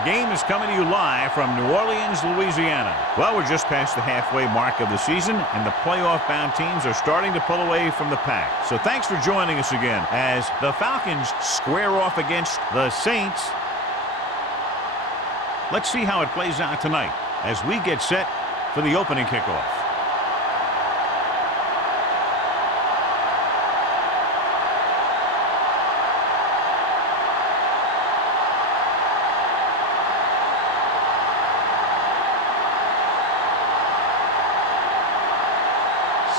Our game is coming to you live from New Orleans, Louisiana. Well, we're just past the halfway mark of the season, and the playoff-bound teams are starting to pull away from the pack. So thanks for joining us again as the Falcons square off against the Saints. Let's see how it plays out tonight as we get set for the opening kickoff.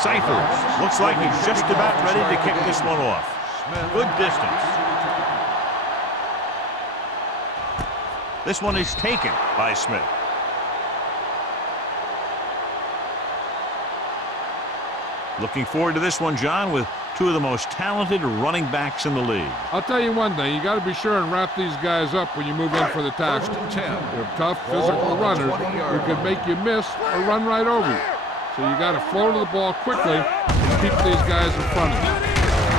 Cyphers looks like he's just about ready to kick this one off. Good distance. This one is taken by Smith. Looking forward to this one, John, with two of the most talented running backs in the league. I'll tell you one thing. You got to be sure and wrap these guys up when you move in for the tackle. They're tough, physical runners who can make you miss or run right over you. So you got to flow to the ball quickly and keep these guys in front of you.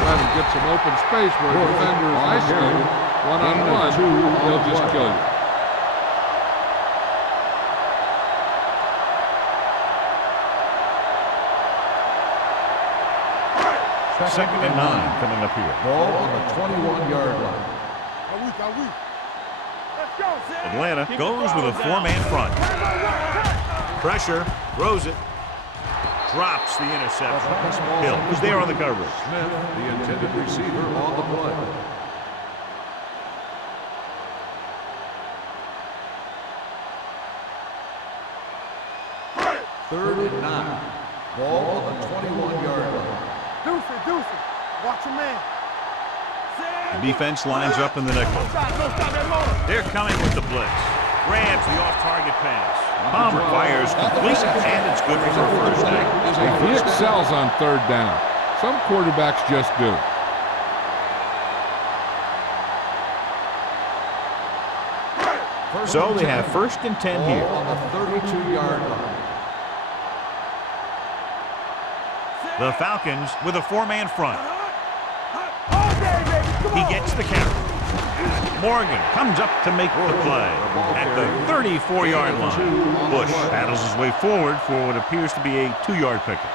Let them get some open space where a defender is isolated, one-on-one, they'll just kill you. Second and 9 coming up here. Ball on the 21-yard line. Atlanta goes with a four-man front. Pressure, throws it. Drops the interception. Hill was there on the coverage. Smith, the intended receiver, on the play. Third and 9. Ball on the 21-yard line. Deuce, watch your man. The defense lines up in the nickel. They're coming with the blitz. Grabs the off-target pass. Palmer fires complete, and it's good for a first down. He excels on third down. Some quarterbacks just do. So they have first and 10 here. On the 32-yard line. The Falcons with a four-man front. He gets the carry. Morgan comes up to make the play at the 34-yard line. Bush battles his way forward for what appears to be a 2-yard pickup.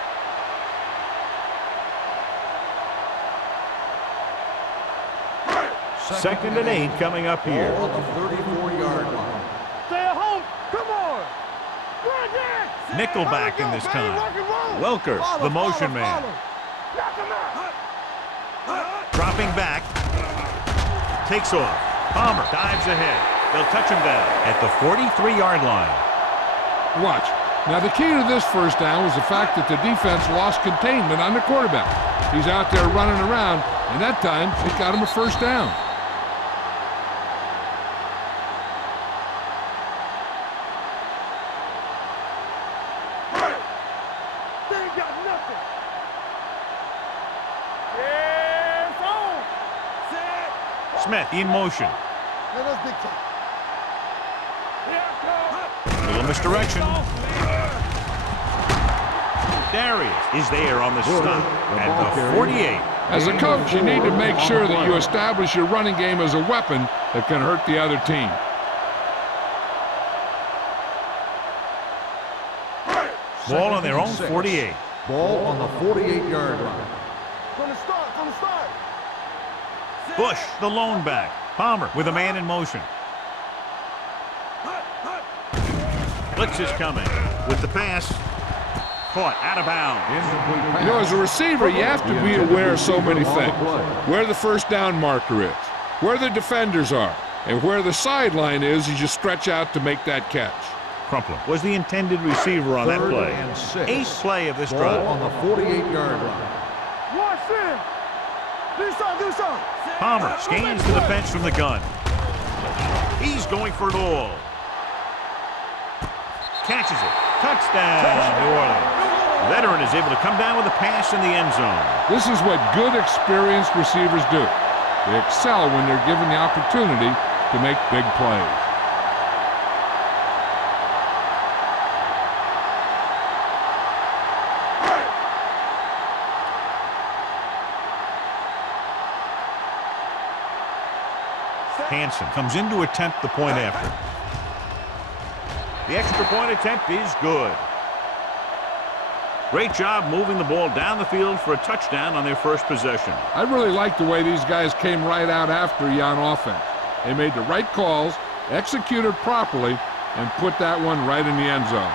Second and 8 coming up here. On the 34-yard line. Stay at home. Come on. Nickelback in this time. Welker, the motion man. Dropping back. Takes off. Palmer dives ahead. They'll touch him down at the 43-yard line. Watch. Now, the key to this first down was the fact that the defense lost containment on the quarterback. He's out there running around, and that time it got him a first down. Smith in motion. Little misdirection. Darius is there on the stop at the 48. As a coach, you need to make sure that you establish your running game as a weapon that can hurt the other team. Ball on their own 48. Ball on the 48-yard line. From the start. Bush, the lone back. Palmer with a man in motion. Blitz is coming with the pass. Caught out of bounds. You know, as a receiver, you have to be aware of so many things. Where the first down marker is, where the defenders are, and where the sideline is as you stretch out to make that catch. Crumpler was the intended receiver on that play. Eighth play of this drive. On the 48-yard line. Watch it. Do something. Palmer scans the defense from the gun. He's going for it all. Catches it. Touchdown, New Orleans. Veteran is able to come down with a pass in the end zone. This is what good, experienced receivers do. They excel when they're given the opportunity to make big plays. Stay Hansen comes in to attempt the point after. The extra point attempt is good. Great job moving the ball down the field for a touchdown on their first possession. I really like the way these guys came right out after you on offense. They made the right calls, executed properly, and put that one right in the end zone.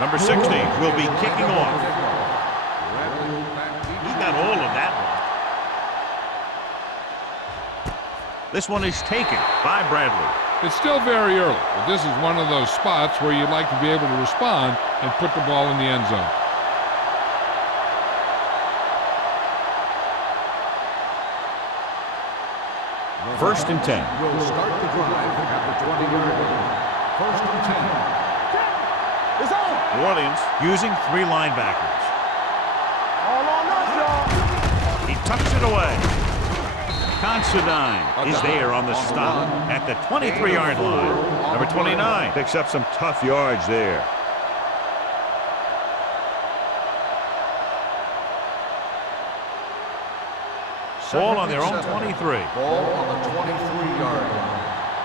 Number 60 will be kicking off. He got all of that one. This one is taken by Bradley. It's still very early, but this is one of those spots where you'd like to be able to respond and put the ball in the end zone. First and 10. Will start the drive at the 20-yard line. First and 10. It's on. New Orleans using 3 linebackers. All on us, y'all. He tucks it away. Considine is there on the stop at the 23-yard line. Number 29 picks up some tough yards there. Ball on their own 23. Ball on the 23-yard line.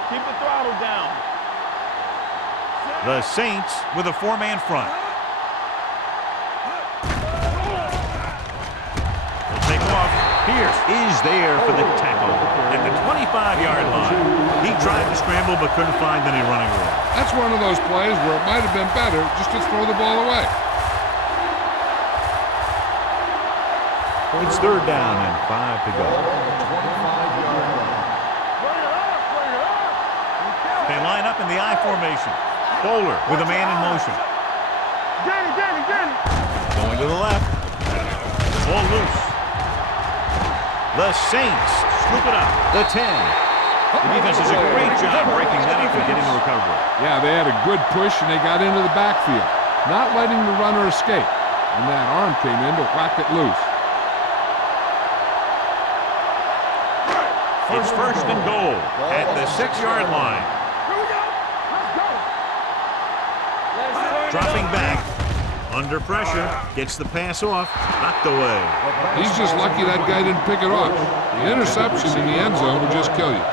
Keep the throttle down. The Saints with a 4-man front. They'll take off. Pierce is there for the tackle at the 25-yard line. He tried to scramble but couldn't find any running room. That's one of those plays where it might have been better just to throw the ball away. It's 3rd down and 5 to go. Ball on the 25-yard line. Bring it up, bring it up. They line up in the I formation. Bowler with a man in motion. Danny. Going to the left. Ball loose. The Saints scoop it up. The 10. The defense does a great job breaking that up and getting the recovery. Yeah, they had a good push and they got into the backfield, not letting the runner escape. And that arm came in to whack it loose. It's 1st and goal at the 6-yard line. Here we go. Let's go. Dropping back. Under pressure. Gets the pass off. Knocked away. He's just lucky that guy didn't pick it off. The interception in the end zone would just kill you.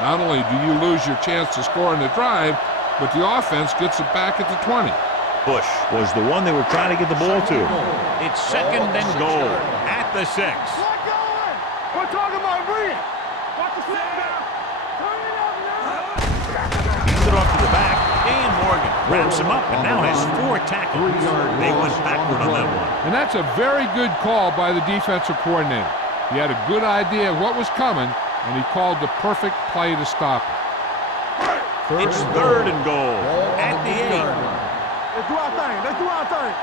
Not only do you lose your chance to score in the drive, but the offense gets it back at the 20. Bush was the one they were trying to get the ball to. It's 2nd and goal at the 6. What going? We're talking about breathing. Watch the step down. Turn it up now. Hands it off to the back. Dan Morgan wraps him up and now has 4 tackles. They went backward on that one. And that's a very good call by the defensive coordinator. He had a good idea of what was coming, and he called the perfect play to stop it. It's 3rd and goal at the 8. Let's do our thing. Let's do our thing.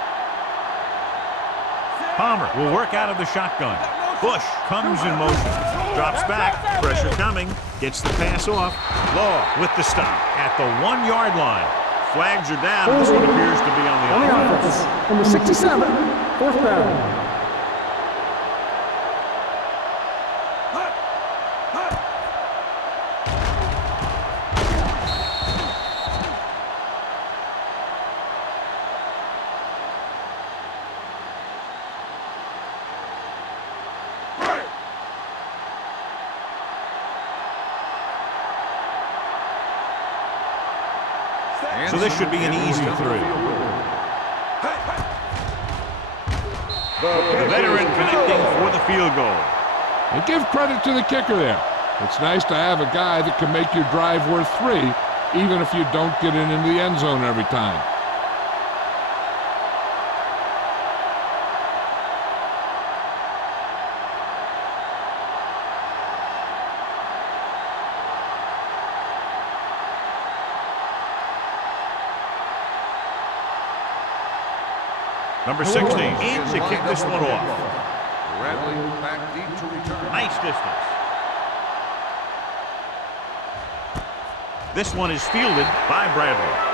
Palmer will work out of the shotgun. Bush comes in motion. Drops back. Pressure coming. Gets the pass off. Law with the stop at the 1-yard line. Flags are down. This one appears to be on the offense. Number 67, 4th down. So this should be an easy 3. The veteran connecting for the field goal. And give credit to the kicker there. It's nice to have a guy that can make your drive worth 3, even if you don't get it into the end zone every time. Number 60 in to kick this one off. Bradley back deep to return. Nice distance. This one is fielded by Bradley.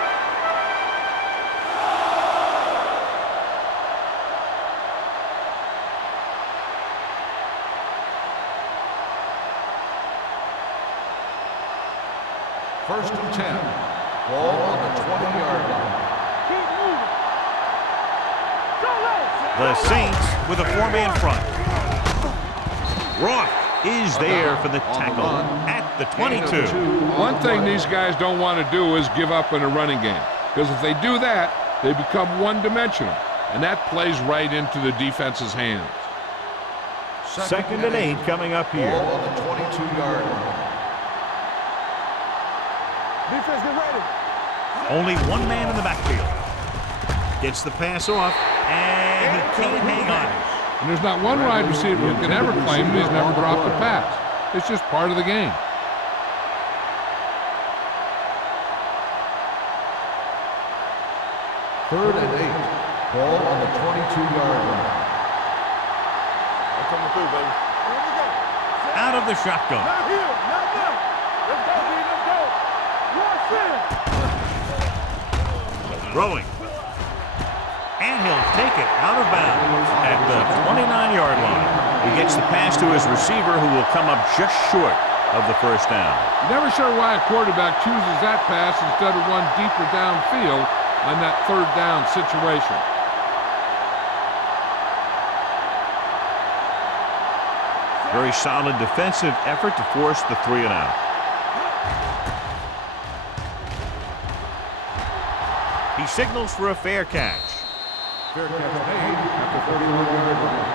First and 10. Ball on the 20-yard line. Keep moving. Solo. The Saints with a four-man front. Roth is there for the tackle at the 22. One thing these guys don't want to do is give up in a running game, because if they do that, they become one-dimensional, and that plays right into the defense's hands. Second and 8 coming up here. Ball on the 22-yard line. Defense, get ready. Only one man in the backfield. Gets the pass off, and he can't hang on. And there's not one wide receiver who can ever claim that he's never dropped a pass. It's just part of the game. Third and 8. Ball on the 22-yard line. I'm coming through, baby. Here we go. Out of the shotgun. Not here, not now. Let's go, B, let's go. Rush in. Throwing. And he'll take it out of bounds at the 29-yard line. He gets the pass to his receiver, who will come up just short of the first down. Never sure why a quarterback chooses that pass instead of one deeper downfield on that third down situation. Very solid defensive effort to force the 3 and out. He signals for a fair catch. Fair catch made at the 31-yard line.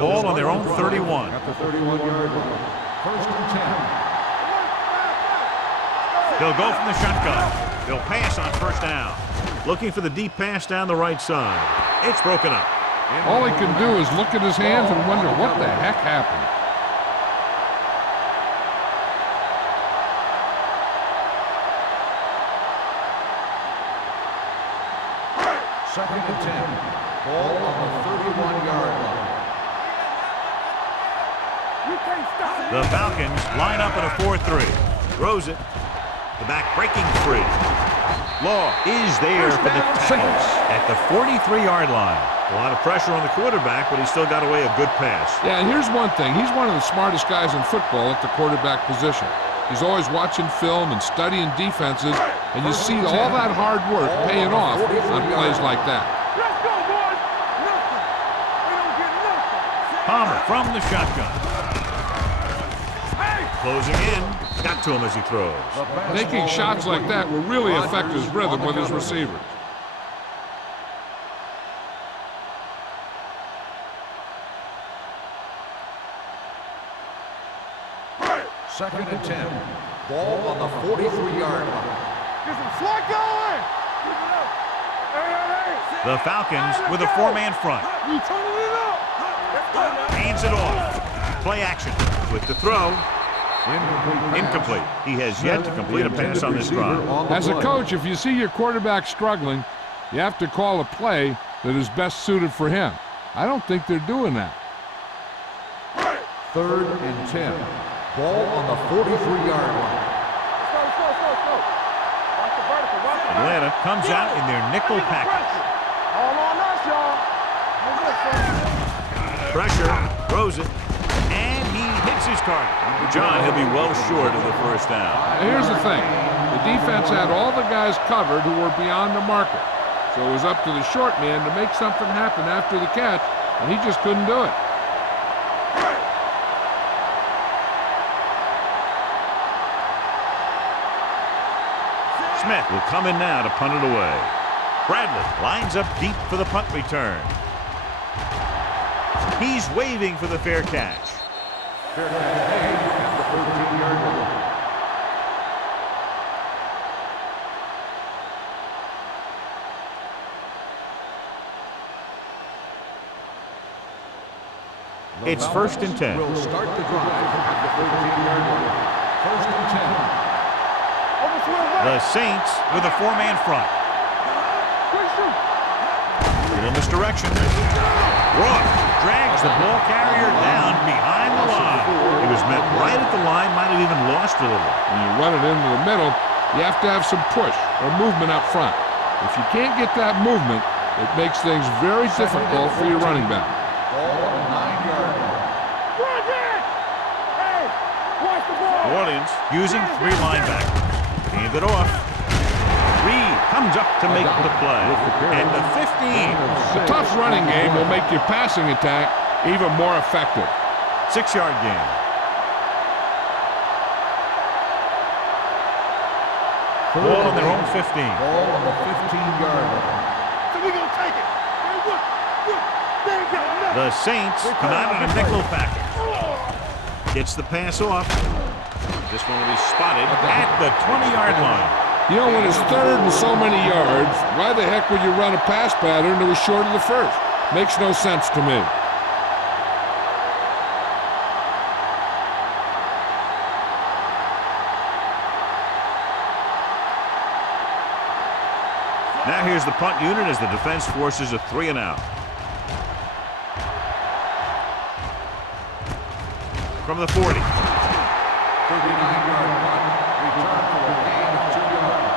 Ball on their own 31. At the 31-yard line. First and 10. They'll go from the shotgun. They'll pass on first down. Looking for the deep pass down the right side. It's broken up. All he can do is look at his hands and wonder what the heck happened. Second and 10. Ball on the 31-yard line. You can't stop it. The Falcons line up in a 4-3. Throws it. The back breaking free. Law is there for the tackle at the 43-yard line. A lot of pressure on the quarterback, but he still got away a good pass. Yeah, and here's one thing. He's one of the smartest guys in football at the quarterback position. He's always watching film and studying defenses, and you see all that hard work paying off on plays like that. Let's go, boys. Nothing. We don't get nothing. Palmer from the shotgun. Closing in. Got to him as he throws. Making shots like that will really affect his rhythm with his receivers. Second and 10. Ball on the 43-yard line. Get some slack going. Keep it up. Hey. The Falcons with a 4-man front. You turning it up. Let's go now. Hands it off. Play action with the throw. Incomplete. He has yet to complete a pass on this drive. As a coach, if you see your quarterback struggling, you have to call a play that is best suited for him. I don't think they're doing that. Third and 10. Ball on the 43-yard line. Slow. Watch the vertical. Watch the Atlanta comes out in their nickel package. All on us, y'all. Pressure, throws it, and he hits his target. John, he'll be well short of the first down. Now, here's the thing. The defense had all the guys covered who were beyond the marker. So it was up to the short man to make something happen after the catch, and he just couldn't do it. Smith will come in now to punt it away. Bradley lines up deep for the punt return. He's waving for the fair catch. Fair catch made at the 13-yard line. It's first and 10. Will start the drive at the 13-yard line. First and 10. The Saints with a 4-man front. Little misdirection. Roth drags the ball carrier down behind the line. He was met right at the line, might have even lost a little. When you run it into the middle, you have to have some push or movement up front. If you can't get that movement, It makes things very difficult for your running back. Ball on the 9-yard line. Run it! Hey, watch the ball. New Orleans using 3 linebackers. Hand it off. Reed comes up to make the play. And the 15. The tough running game will make your passing attack even more effective. 6-yard gain. Ball on their own 15. Ball on the 15-yard line. So we gonna take it. Hey, what? They ain't got nothing. The Saints come out in a nickel package. Gets the pass off. This one will be spotted at the 20-yard line. You know, when it's third and so many yards, why the heck would you run a pass pattern that was short of the first? Makes no sense to me. Now here's the punt unit as the defense forces a 3-and-out. From the 40. 39-yard punt. Return for a gain of 2 yards.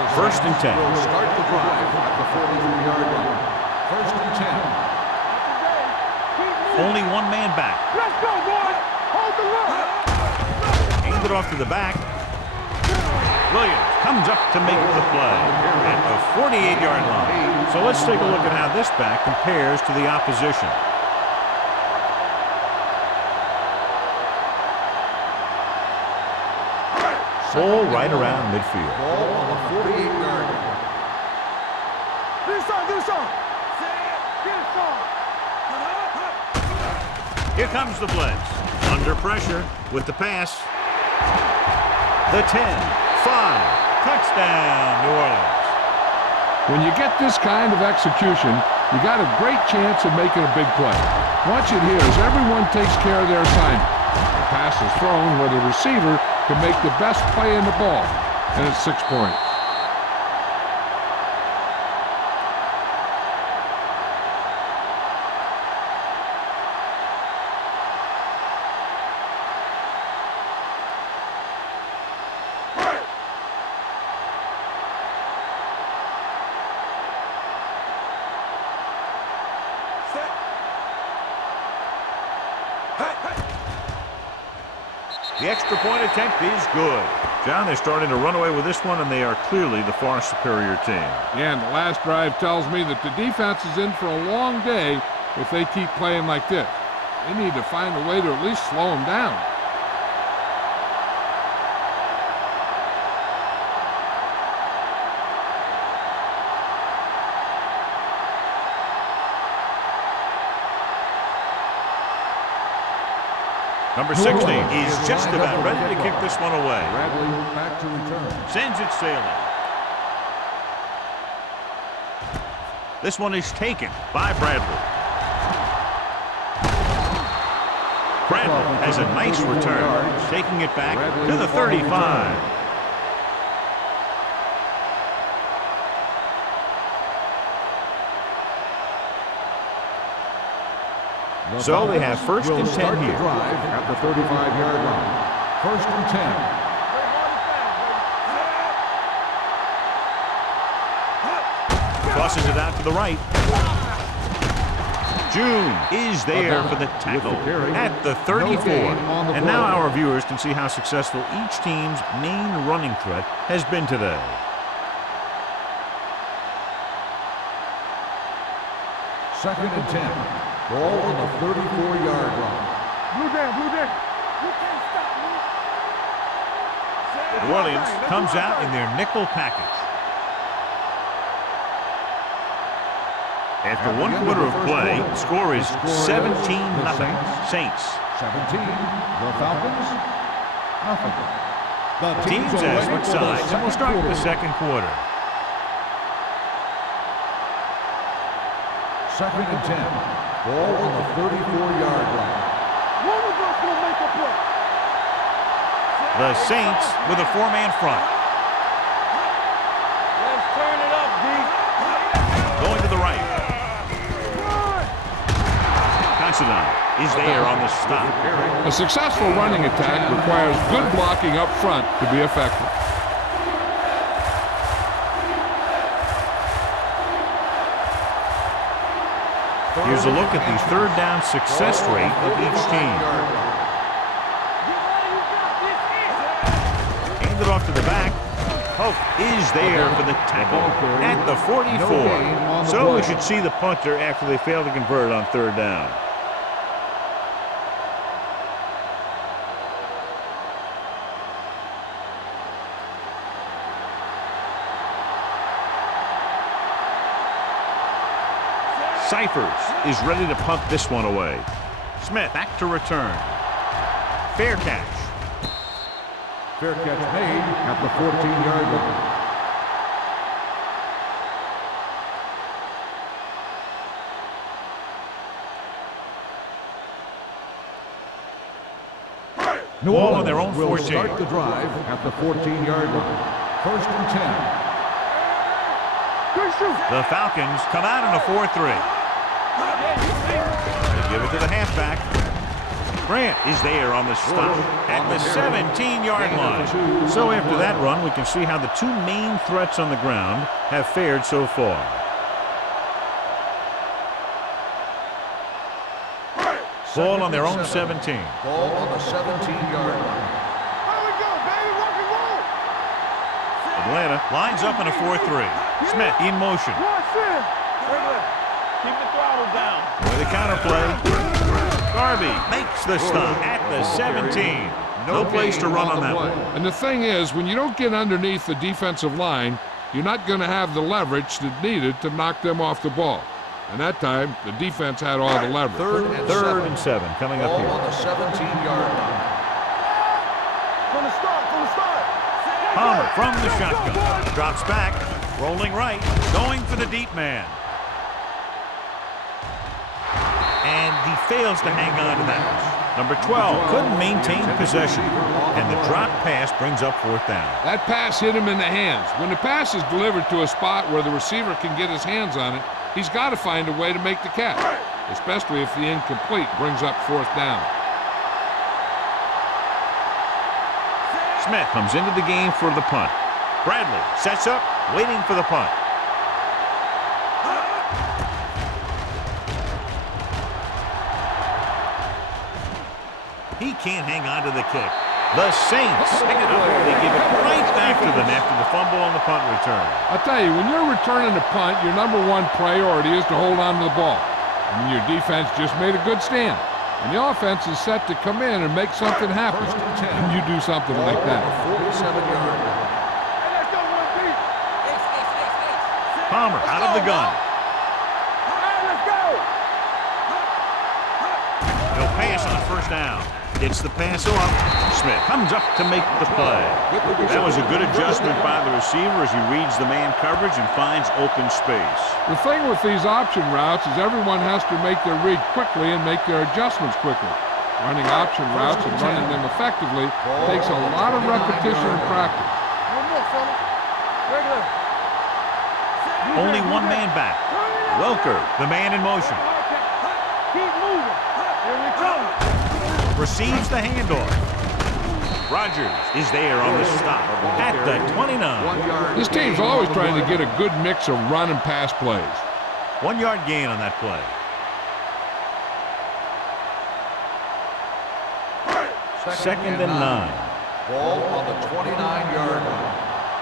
The First and 10. will start the drive at the 43-yard line. First and 10. Only one man back. Let's go, boy. Hold the line. Hand it off to the back. Williams comes up to make the play at the 48-yard line. So let's take a look at how this back compares to the opposition. Ball right around midfield. Ball on the 48-yard line. Get us on, get us on. Get us on. Here comes the blitz. Under pressure with the pass. The 10, 5, touchdown, New Orleans. When you get this kind of execution, you got a great chance of making a big play. Watch it here as everyone takes care of their assignment. The pass is thrown where the receiver can make the best play in the ball, and it's 6 points. The extra point attempt is good. John, they're starting to run away with this one, and they are clearly the far superior team. Yeah, and the last drive tells me that the defense is in for a long day if they keep playing like this. They need to find a way to at least slow them down. Number 16 is just about ready to kick this one away. Bradley back to return. Sends it sailing. This one is taken by Bradley. Bradley has a nice return, taking it back to the 35. So they have first and 10 here. Drive at the 35-yard line. First and 10. Tosses it out to the right. June is there for the tackle at the 34. And now our viewers can see how successful each team's main running threat has been today. Second and 10. Ball on the 34-yard line. Blue down, blue down. You can't stop me. New Orleans comes out in their nickel package. After one quarter of play, the score is 17-0. Saints. 17. The Falcons. Nothing. The Teams are as ready which for the sides, and we'll start with the second quarter. Second and 10. Ball on the 34-yard line. One of us will make a play. The Saints with a 4-man front. Let's turn it up, D. Going to the right. Macedonia is there on the stop. A successful running attack requires good blocking up front to be effective. Here's a look at the third down success rate of each team. Hand it off to the back. Pope is there for the tackle at the 44. So we should see the punter after they fail to convert on third down. Cyphers is ready to punt this one away. Smith back to return. Fair catch. Fair catch made at the 14-yard line. New Ball on Orleans their own will 14. start the drive at the 14-yard line. First and 10. The Falcons come out in a 4-3. They give it to the halfback. Grant is there on the stop at the 17-yard line. So after that run, we can see how the two main threats on the ground have fared so far. Ball on their own 17. Ball on the 17-yard line. Here we go, baby. Rock and roll. Atlanta lines up in a 4-3. Smith in motion. Watch in. Keep the throttle down. With a counterplay. Garvey makes the stop at the 17. No place to run on that one. And the thing is, when you don't get underneath the defensive line, you're not going to have the leverage that's needed to knock them off the ball. And that time, the defense had all the leverage. Third and seven coming up Ball here. on the 17-yard line. From the start. Palmer from the shotgun. Drops back. Rolling right. Going for the deep man. And he fails to hang on to that one. Number 12 couldn't maintain possession. And the drop pass brings up fourth down. That pass hit him in the hands. When the pass is delivered to a spot where the receiver can get his hands on it, he's got to find a way to make the catch, especially if the incomplete brings up fourth down. Smith comes into the game for the punt. Bradley sets up, waiting for the punt. He can't hang on to the kick. The Saints pick it up. They give it right back to them after the fumble on the punt return. I'll tell you, when you're returning a punt, your number one priority is to hold on to the ball. I mean, your defense just made a good stand. And the offense is set to come in and make something happen. And you do something like that. 47-yard line. Palmer out of the gun. Let's go. He'll pass on first down. Gets the pass off. Smith comes up to make the play. That was a good adjustment by the receiver as he reads the man coverage and finds open space. The thing with these option routes is everyone has to make their read quickly and make their adjustments quickly. Running option routes and running them effectively takes a lot of repetition and practice. One more, fella. Regular. Only one man back. Welker, the man in motion. Keep moving. Here we come. Receives the handoff. Rogers is there on the stop at the 29. This team's always trying to get a good mix of run and pass plays. 1 yard gain on that play. Second and 9. Ball on the 29-yard line.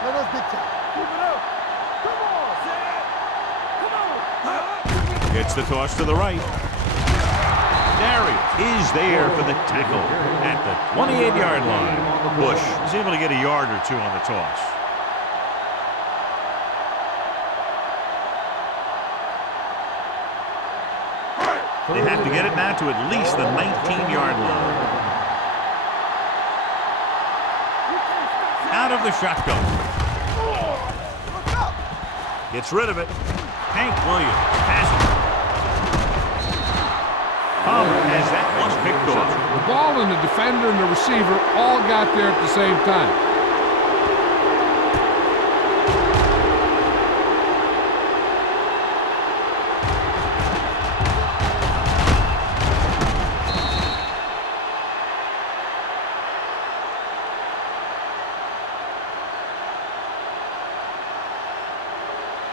Let us get time. Keep it up. Come on. Gets the toss to the right. Darius is there for the tackle at the 28-yard line. Bush is able to get a yard or two on the toss. They have to get it now to at least the 19-yard line. Out of the shotgun. Gets rid of it. Hank Williams has it. Palmer has that one picked off. The ball and the defender and the receiver all got there at the same time.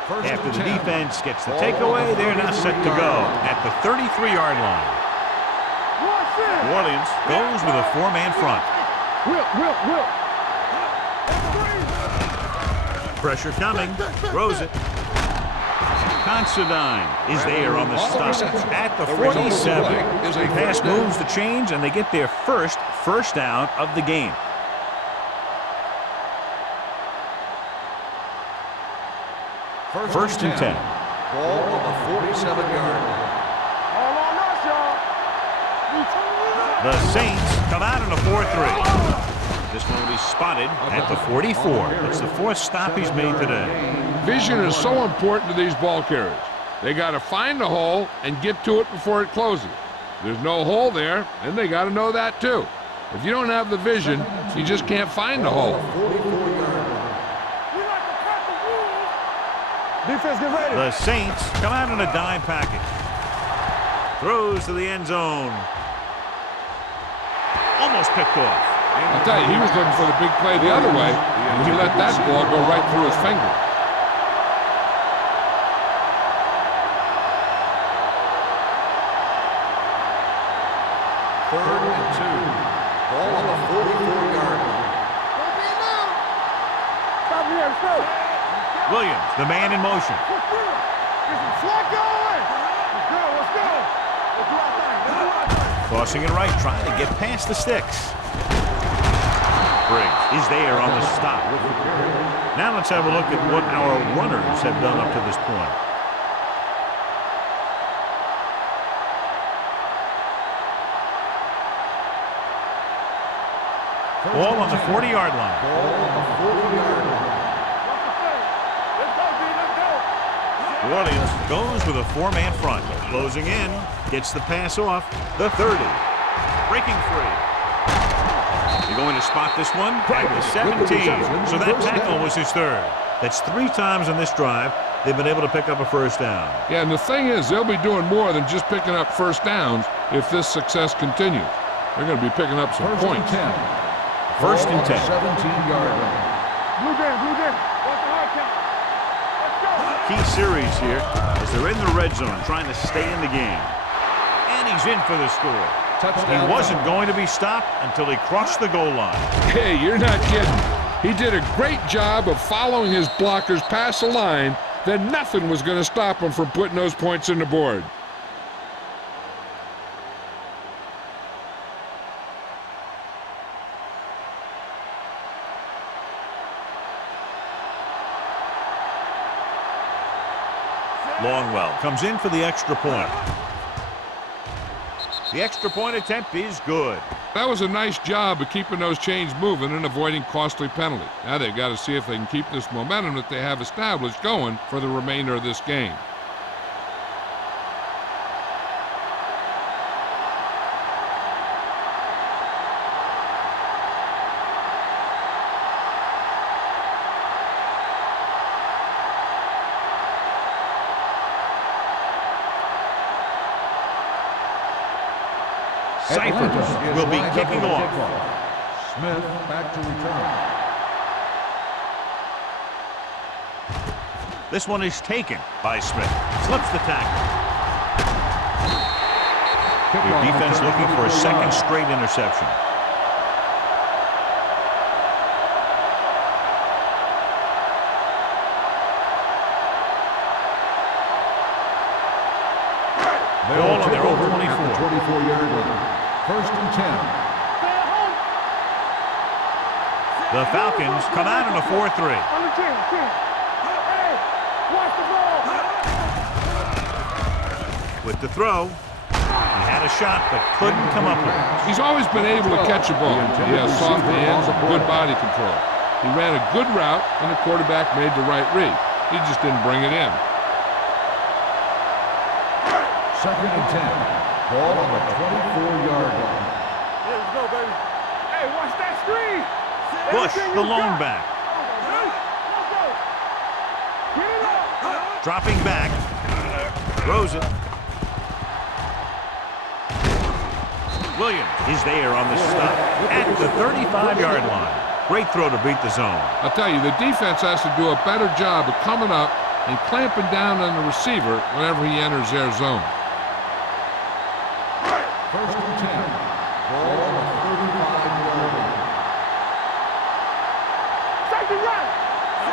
After the defense gets the takeaway, they're now set to go at the 33-yard line. New Orleans goes with a 4-man front. Will. Pressure coming. Throws it. Considine is there on the stop at the 47. The pass moves the chains, and they get their first down of the game. First and 10. Ball on the 47-yard line. All on us, y'all. The Saints come out in a 4-3. This one will be spotted at the 44. It's the 4th stop he's made today. Vision is so important to these ball carriers. They got to find the hole and get to it before it closes. There's no hole there, and they got to know that too. If you don't have the vision, you just can't find the hole. Defense, get ready. The Saints come out in a dime package. Throws to the end zone. Almost picked off. I'll tell you, he was looking for the big play the other way, and he let that ball go right through his finger. Third and 2. Ball on the 44-yard line. Stop here, let's go. Williams, the man in motion. Get some slack going. Let's go. Let's do our thing. Tossing it right, trying to get past the sticks. Briggs is there on the stop. Now let's have a look at what our runners have done up to this point. Ball on the 40-yard line. Ball on the 40-yard line. New Orleans goes with a 4-man front. Closing in, gets the pass off. The 30. Breaking free. You're going to spot this one at the 17. So that tackle was his 3rd. That's 3 times in this drive they've been able to pick up a first down. Yeah, and the thing is, they'll be doing more than just picking up first downs if this success continues. They're going to be picking up some points. First and 10. 17-yard line. Blue game. Watch the hard count. Let's go. Key series here as they're in the red zone trying to stay in the game. And he's in for the score. Touchdown. He wasn't going to be stopped until he crossed the goal line. Hey, you're not kidding. He did a great job of following his blockers past the line. Then nothing was going to stop him from putting those points on the board. Longwell comes in for the extra point. The extra point attempt is good. That was a nice job of keeping those chains moving and avoiding costly penalties. Now they've got to see if they can keep this momentum that they have established going for the remainder of this game. Cyphers will be kicking off. Smith back to return. This one is taken by Smith. Slips the tackle. Your defense looking for a second straight interception. Ball on their own 24. 24-yard line. First and 10. The Falcons come out in a 4-3. On the 10. Hey, watch the ball. With the throw, he had a shot but couldn't come up with it. He's always been able to catch a ball. He has soft hands and good body control. He ran a good route, and the quarterback made the right read. He just didn't bring it in. Second and 10. Ball on the 24-yard line. Let's go, baby. Hey, watch that screen. Bush, the lone back. Let's go. Get it up. Dropping back. Throws it. Williams is there on the stop at the 35-yard line. Great throw to beat the zone. I'll tell you, the defense has to do a better job of coming up and clamping down on the receiver whenever he enters their zone. First and 10. Ball on the 35-yard line.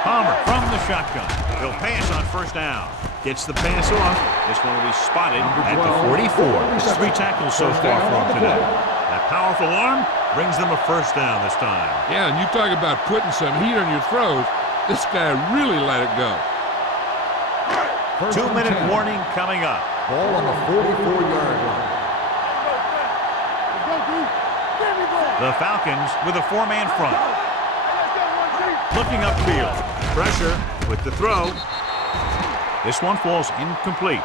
Palmer from the shotgun. He'll pass on first down. Gets the pass off. This one will be spotted at the 44. This is 3 tackles so far for him today. That powerful arm brings them a first down this time. Yeah, and you talk about putting some heat on your throws. This guy really let it go. 2-minute warning coming up. Ball on the 44-yard line. The Falcons with a 4-man front. Looking upfield. Pressure with the throw. This one falls incomplete.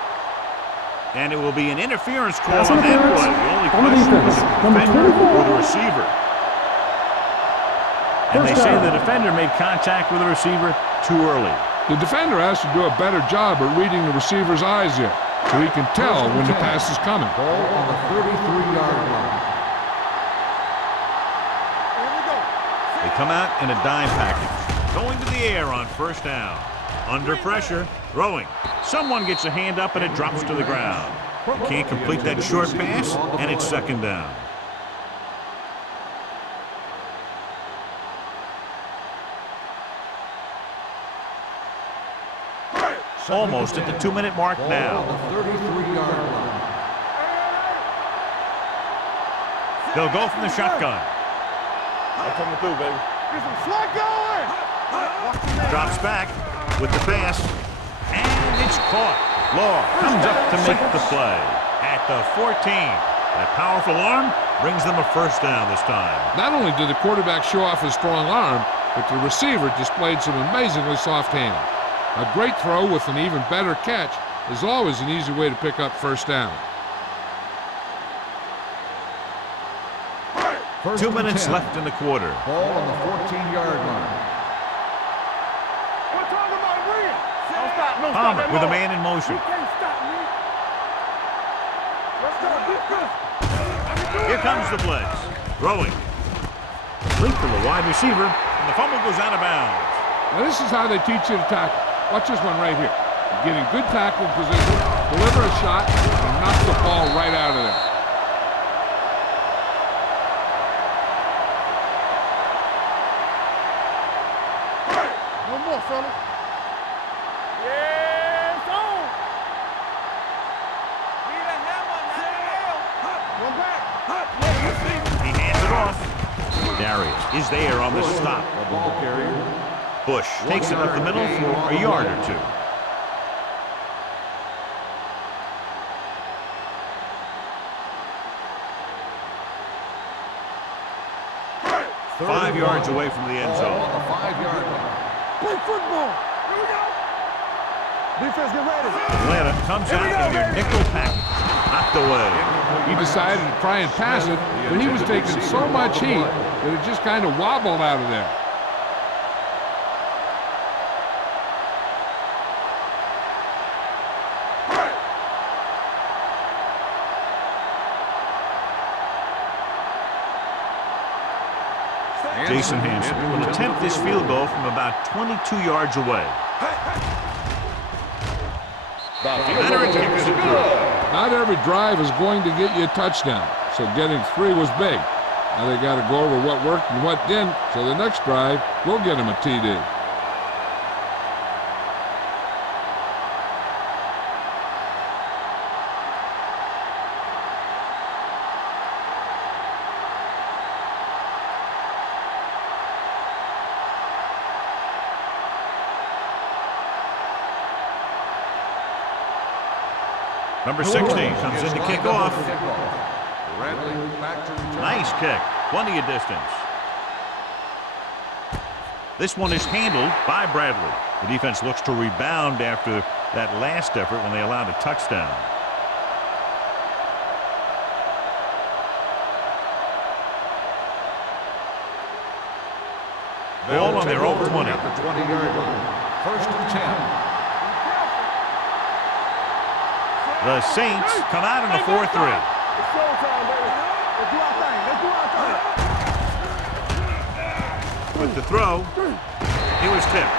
And it will be an interference call on that play. The only question was the defender or the receiver. And they say the defender made contact with the receiver too early. The defender has to do a better job at reading the receiver's eyes here, so he can tell when the pass is coming. Ball on the 33-yard line. They come out in a dime package. Going to the air on first down. Under pressure, throwing. Someone gets a hand up and it drops to the ground. Can't complete that short pass, and it's second down. Almost at the 2-minute mark now. Ball on the 33-yard line. They'll go from the shotgun. I'm coming through, baby. Get some slack going. Drops back with the pass, and it's caught. Law comes up to make the play at the 14. That powerful arm brings them a first down this time. Not only did the quarterback show off his strong arm, but the receiver displayed some amazingly soft hands. A great throw with an even better catch is always an easy way to pick up first down. 2 minutes left in the quarter. Ball on the 14-yard line. We're talking about Reed. Don't stop. No, stop Palmer that with a ball. man in motion. You can't stop me. Let's go. Get this. Here comes the blitz. Throwing. Complete to the wide receiver, and the fumble goes out of bounds. Now this is how they teach you to tackle. Watch this one right here. Get in good tackling position, deliver a shot, and knock the ball right out of there. One more, fella. Yes, on. Need a hammer, not a nail. One back. Yeah, you see me. He hands it off. Darius is there on the stop. The ball carrier. Bush takes it up the middle for a yard or two. Third 5 and yards one. away from the end Ball zone. on the 5-yard line. Play football. Here we go. Defense, get ready. Atlanta comes out in their nickel package. Knocked away. He decided to try and pass it, but he was taking so much heat that it just kind of wobbled out of there. Jason Hansen will attempt this field goal from about 22 yards away. Veteran kicks it good. Not every drive is going to get you a touchdown, so getting 3 was big. Now they got to go over what worked and what didn't, so the next drive will get him a TD. Number 16 comes in to kick off. Bradley back to return. Nice kick. Plenty of distance. This one is handled by Bradley. The defense looks to rebound after that last effort when they allowed a touchdown. Ball on their own 20. At the 20-yard line. First and 10. The Saints come out in a 4-3. It's showtime, baby. Let's do our thing. Let's do our thing. With the throw, he was tipped.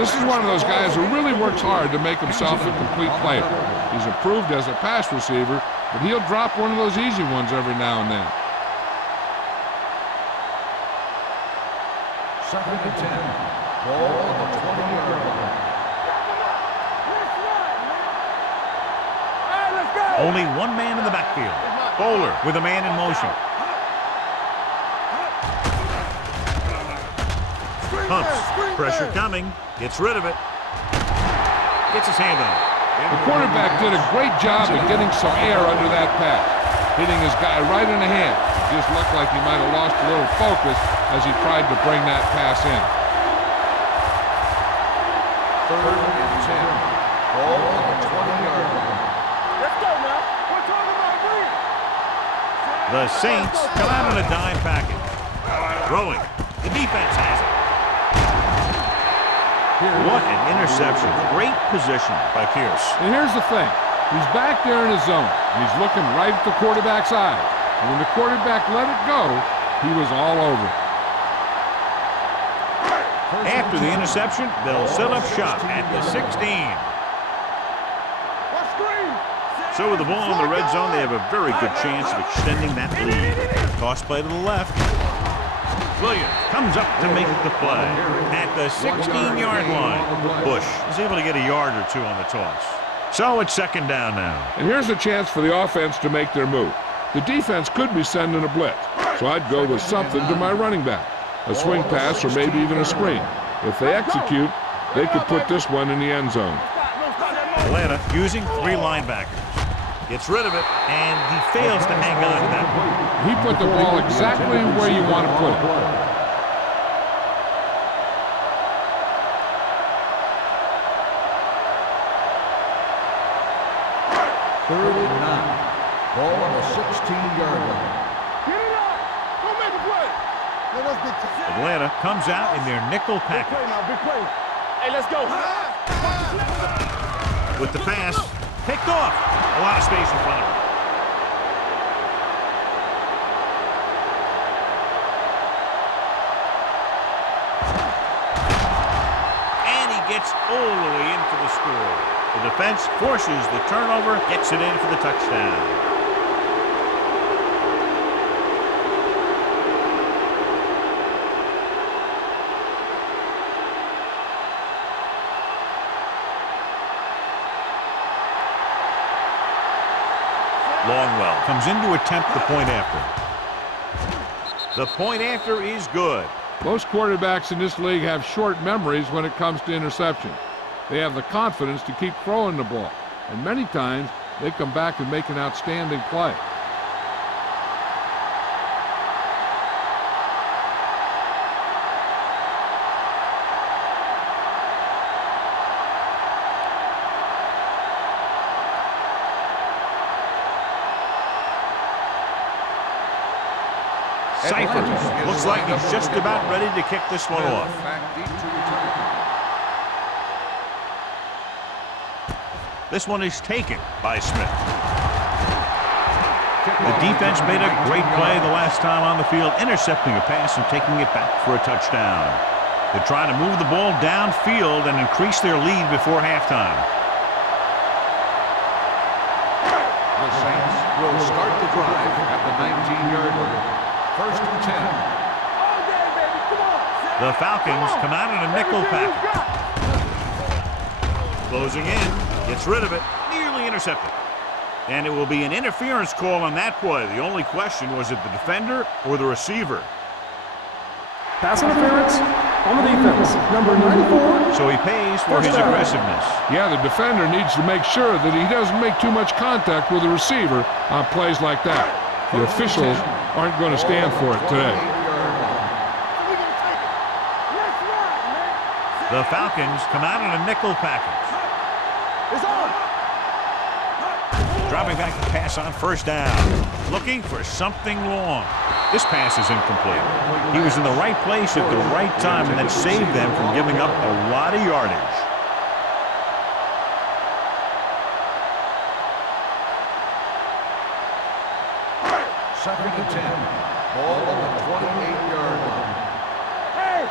This is one of those guys who really works hard to make himself a complete player. He's improved as a pass receiver, but he'll drop one of those easy ones every now and then. 2nd and 10. Ball on the 20-yard line. Hey, let's go. Only one man in the backfield. Bowler with a man in motion. Pumps. Pressure coming. Gets rid of it. Gets his hand on it. The quarterback did a great job of getting some air under that pass, hitting his guy right in the hand. It just looked like he might have lost a little focus as he tried to bring that pass in. 3rd and 10. Ball on the 20-yard line. Let's go now. We're talking about green. The Saints come out in a dime package. Throwing. The defense has it. What an interception. Great position by Pierce. And here's the thing. He's back there in his zone. He's looking right at the quarterback's eyes. And when the quarterback let it go, he was all over it. After the interception, they'll set up shop at the 16. What's green? So with the ball in the red zone, they have a very good chance of extending that lead. Toss play to the left. Williams comes up to make the play at the 16-yard line. Bush is able to get a yard or two on the toss. So it's 2nd down now. And here's a chance for the offense to make their move. The defense could be sending a blitz, so I'd go with something to my running back. A swing pass or maybe even a screen. If they execute, they could put this one in the end zone. Atlanta using 3 linebackers. Gets rid of it, and he fails to hang on to that one. He put the ball exactly where you want to put it. 3rd and 9. Ball on the 16-yard line. Get it up. Go make a play. Let us get Atlanta comes out in their nickel Big play package. now, big play. Hey, let's go. With the pass, picked off. A lot of space in front of him. And he gets all the way in for the score. The defense forces the turnover, gets it in for the touchdown. Longwell comes in to attempt the point after. The point after is good. Most quarterbacks in this league have short memories when it comes to interception. They have the confidence to keep throwing the ball, and many times they come back and make an outstanding play. Cyphers looks like he's just about ready to kick this one off. Back deep to return. This one is taken by Smith. The defense made a great play the last time on the field, intercepting a pass and taking it back for a touchdown. They're trying to move the ball downfield and increase their lead before halftime. The Saints will start the drive at the 19-yard line. 1st and 10. All day, baby. Come on. The Falcons come out in a nickel package. Closing in, gets rid of it, nearly intercepted. And it will be an interference call on that play. The only question was it the defender or the receiver. Pass interference on the defense. Number 94. So he pays for his aggressiveness. Yeah, the defender needs to make sure that he doesn't make too much contact with the receiver on plays like that. The officials aren't going to stand for it today. We gonna take it. Let's ride, man. The Falcons come out in a nickel package. It's on. Dropping back to pass on 1st down. Looking for something long. This pass is incomplete. He was in the right place at the right time, and that saved them from giving up a lot of yardage. Second and 10. Ball on the 28-yard line. Hey,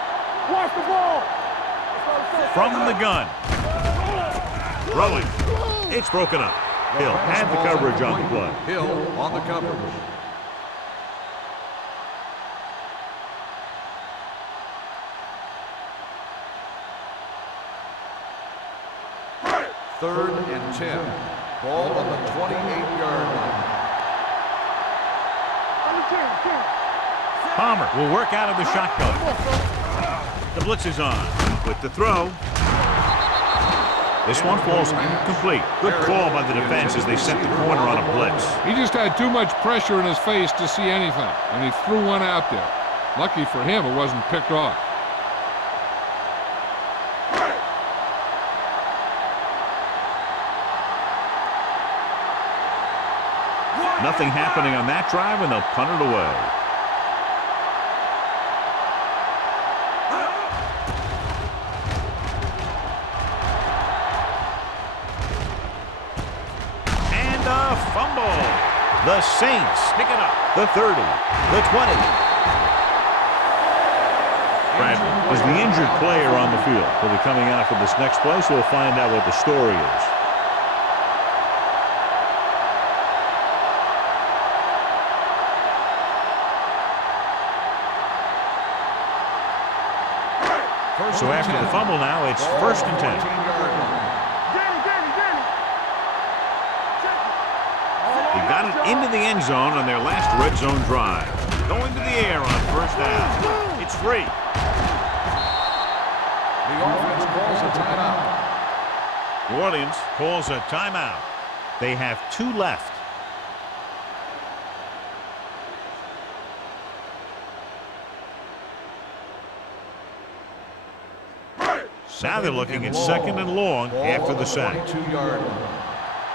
watch the ball. from the gun. Throwing. It's broken up. Hill had the coverage on the play. Hill on the coverage. Third and 10. Ball on the 28-yard line. Palmer will work out of the shotgun. The blitz is on. With the throw. This one falls incomplete. Good call by the defense as they set the corner on a blitz. He just had too much pressure in his face to see anything, and he threw one out there. Lucky for him, it wasn't picked off. Nothing happening on that drive, and they'll punt it away. And a fumble. The Saints pick it up. The 30, the 20. Bradley is the injured player on the field. He'll be coming out for this next play, so we'll find out what the story is. So after the fumble now, it's 1st and 10. He got it into the end zone on their last red zone drive. Going to the air on 1st down. It's free. The offense calls a timeout. New Orleans calls a timeout. They have 2 left. Now they're looking at 2nd and long after the sack.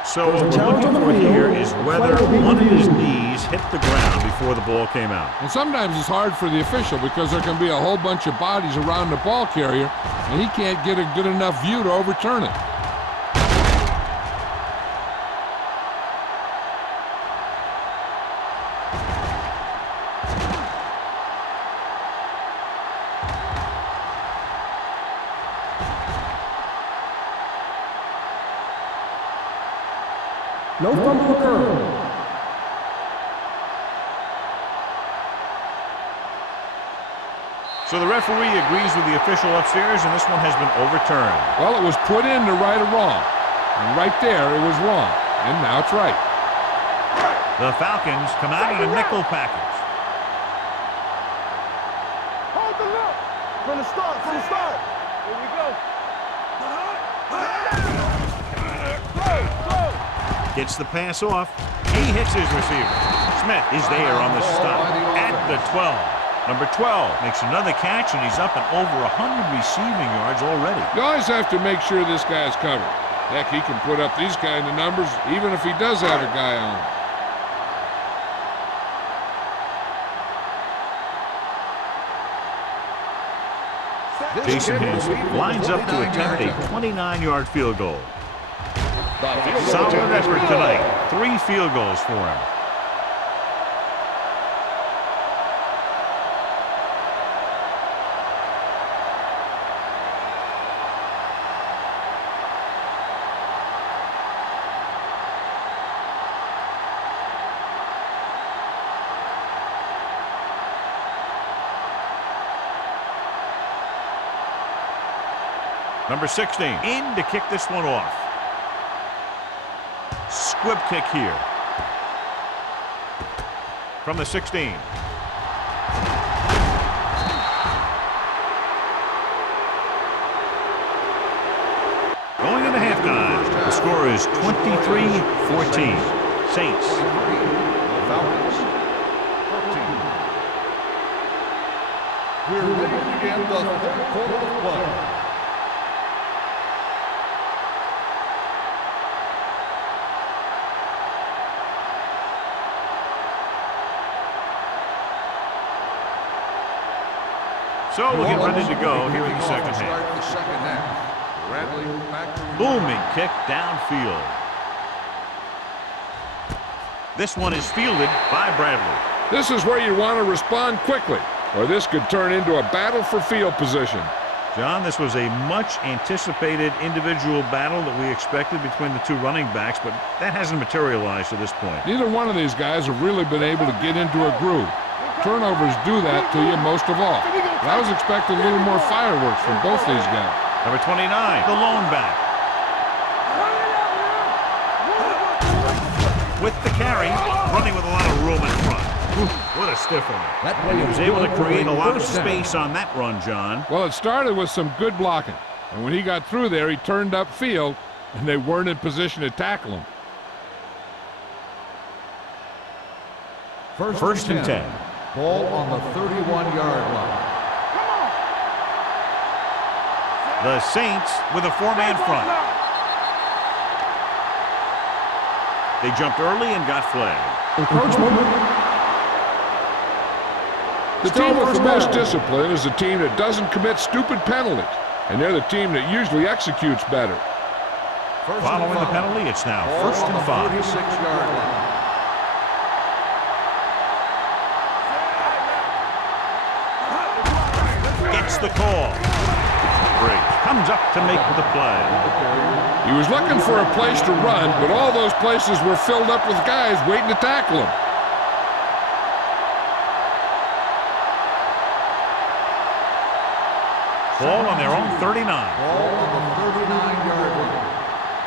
So what we're looking for here is whether one of his knees hit the ground before the ball came out. And sometimes it's hard for the official because there can be a whole bunch of bodies around the ball carrier, and he can't get a good enough view to overturn it. No fumble occurred. So the referee agrees with the official upstairs, and this one has been overturned. Well, it was put in to right a wrong. And right there, it was wrong. And now it's right. The Falcons come out in a nickel package. Hold the look. From the start, Here we go. Gets the pass off. He hits his receiver. Smith is there on the stop at the 12. Number 12 makes another catch, and he's up and over 100 receiving yards already. You always have to make sure this guy's covered. Heck, he can put up these kind of numbers even if he does have a guy on him. Jason Hanson lines up to attempt a 29-yard field goal. Solid effort tonight. 3 field goals for him. Number 16 in to kick this one off. Squib kick here. From the 16. Going into halftime. The score is 23-14. Saints. Falcons 14. We're ready to begin the 3rd quarter of play. So we'll get ready to go here in the second half. Bradley back to booming kick downfield. This one is fielded by Bradley. This is where you want to respond quickly, or this could turn into a battle for field position. John, this was a much anticipated individual battle that we expected between the two running backs, but that hasn't materialized to this point. Neither one of these guys have really been able to get into a groove. Turnovers do that to you most of all. But I was expecting a little more fireworks from both these guys. Number 29, the lone back. With the carry, running with a lot of room in front. What a stiff one. He was able to create a lot of space on that run, John. Well, it started with some good blocking. And when he got through there, he turned upfield, and they weren't in position to tackle him. First and 10. Ball on the 31-yard line. The Saints with a four-man front. They jumped early and got flagged. Encroachment. The team with the most discipline is the team that doesn't commit stupid penalties, and they're the team that usually executes better. Following the penalty, it's now first and 5. 36-yard line. Gets the call. Briggs comes up to make the play. He was looking for a place to run, but all those places were filled up with guys waiting to tackle him. Ball on their own 39. Ball on the 39-yard line.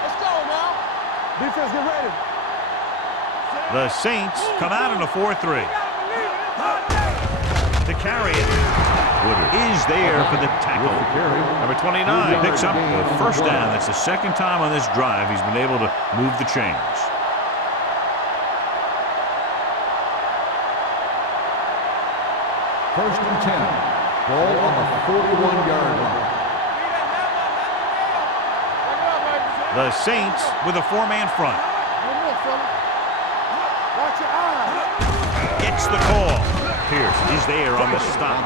Let's go now. Defense, get ready. The Saints come out in a 4-3. To carry it. Woodard is there for the tackle. Number 29 picks up the first down. That's the second time on this drive he's been able to move the chains. First and 10. Ball on the 41-yard line. The Saints with a four-man front. Watch your eyes. Gets the call. Pierce is there on the stop.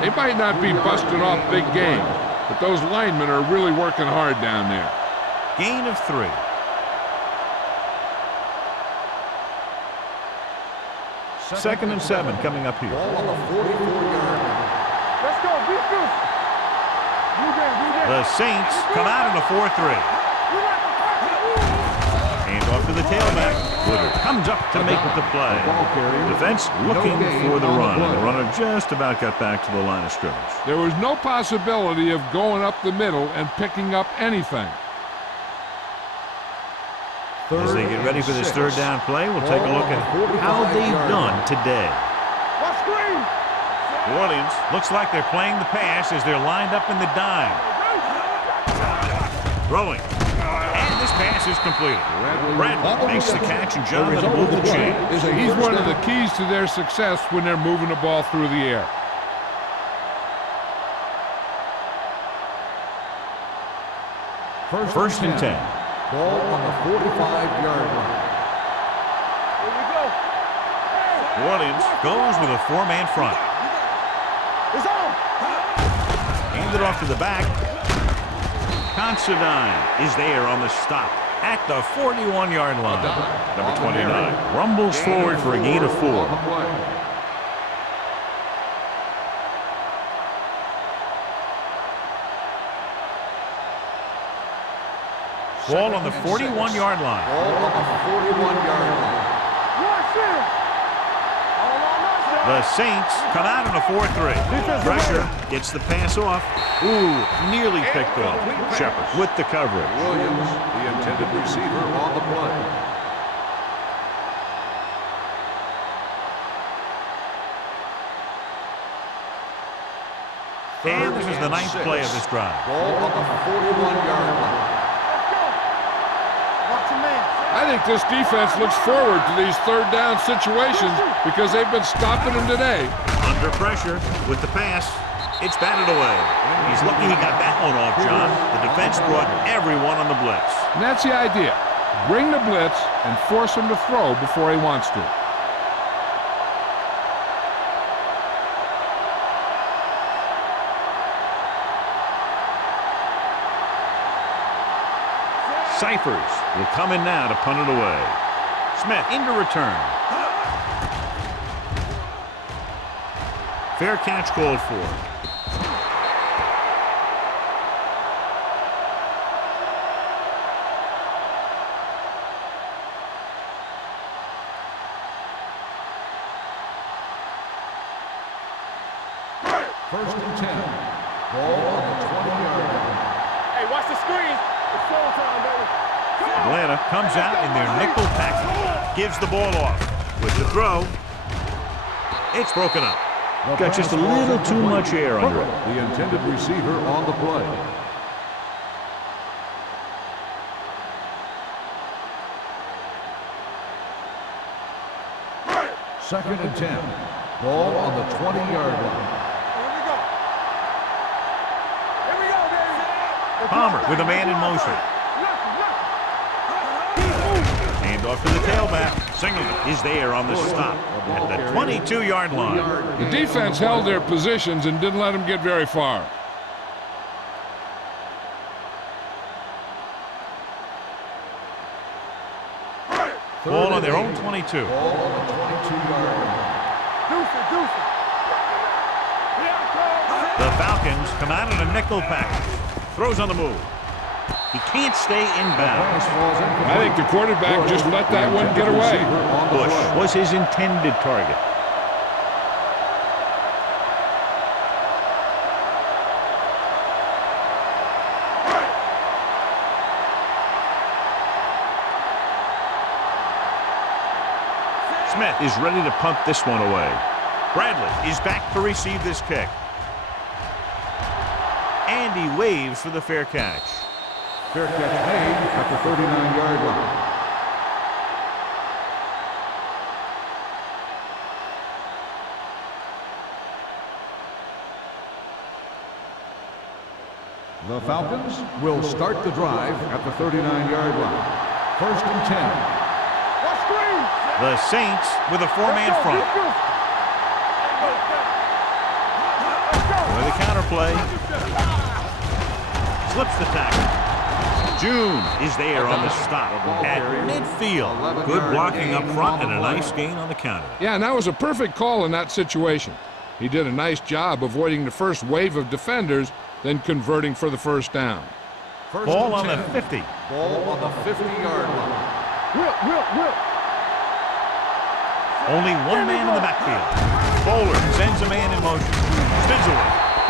They might not be busting off big games, but those linemen are really working hard down there. Gain of 3. Second and 7 coming up here. Ball on the 44-yard line. Let's go. Beat this. The Saints come out in a 4-3. Hand off to the tailback. Woodard comes up to make the play. Defense looking for the run. The runner just about got back to the line of scrimmage. There was no possibility of going up the middle and picking up anything. As they get ready for this third down play, we'll take a look at how they've done today. Watch screen. New Orleans looks like they're playing the pass as they're lined up in the dime. Throwing. And this pass is completed. Bradley makes the catch, and John will move the chain. He's one of the keys to their success when they're moving the ball through the air. First and 10. Ball on the 45-yard line. Here we go. New Orleans goes with a four-man front. It's on. Handed off to the back. Considine is there on the stop at the 41-yard line. Number 29 rumbles forward for a gain of 4. Ball on the 41-yard line. Ball on the 41-yard line. Watch it. All on us. The Saints come out in a 4-3. Pressure gets the pass off. Ooh, nearly picked off. Shepard with the coverage. Williams, the intended receiver, on the play. And this is the 9th play of this drive. Ball on the 41-yard line. Watch your man. I think this defense looks forward to these third down situations because they've been stopping them today. Under pressure with the pass. It's batted away. He's lucky he got that one off, John. The defense brought everyone on the blitz. And that's the idea. Bring the blitz and force him to throw before he wants to. Cyphers will come in now to punt it away. Smith into return. Fair catch called for. First and 10. Ball on the 20-yard line. Hey, watch the screen. It's showtime, baby. Atlanta comes out in their nickel package. Gives the ball off. With the throw. It's broken up. Got just a little too much air under it. The intended receiver on the play. Second and 10. Ball on the 20-yard line. Here we go. Here we go, baby. Palmer with a man in motion. Hand off to the tailback. Singleton is there on the stop at the 22-yard line. The defense held their positions and didn't let them get very far. Ball on their own 22. Ball on the 22-yard line. The Falcons come out in a nickel package. Throws on the move. He can't stay inbounds. I think the quarterback just let that one get away. Bush was his intended target. Smith is ready to punt this one away. Bradley is back to receive this kick. And he waves for the fair catch. Fair catch made at the 39-yard line. The Falcons will start the drive at the 39-yard line. First and 10. Watch screen. The Saints with a four-man front. With a counterplay. Slips the tackle. June is there on the stop at midfield. Good blocking up front and a nice gain on the counter. Yeah, and that was a perfect call in that situation. He did a nice job avoiding the first wave of defenders, then converting for the first down. Ball on the 50. Ball on the 50-yard line. Whip. Only one man in the backfield. Bowler sends a man in motion. Spins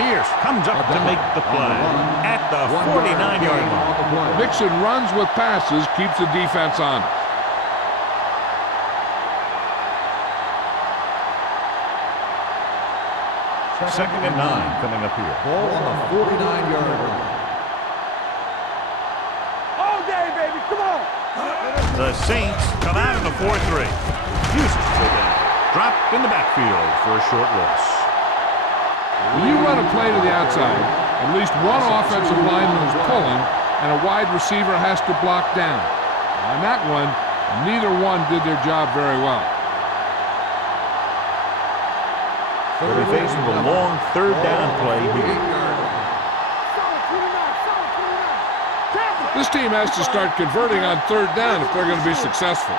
Pierce comes up to make the play at the 49-yard line. Mixon runs with passes, keeps the defense on. Second and 9 coming up here. Ball on the 49-yard line. All day, baby. Come on. The Saints come out in a 4-3. Refuses to go down. Dropped in the backfield for a short loss. When you run a play to the outside, at least one offensive lineman is pulling, and a wide receiver has to block down. On that one, neither one did their job very well. They'll be faced with a long third down play here. This team has to start converting on third down if they're going to be successful.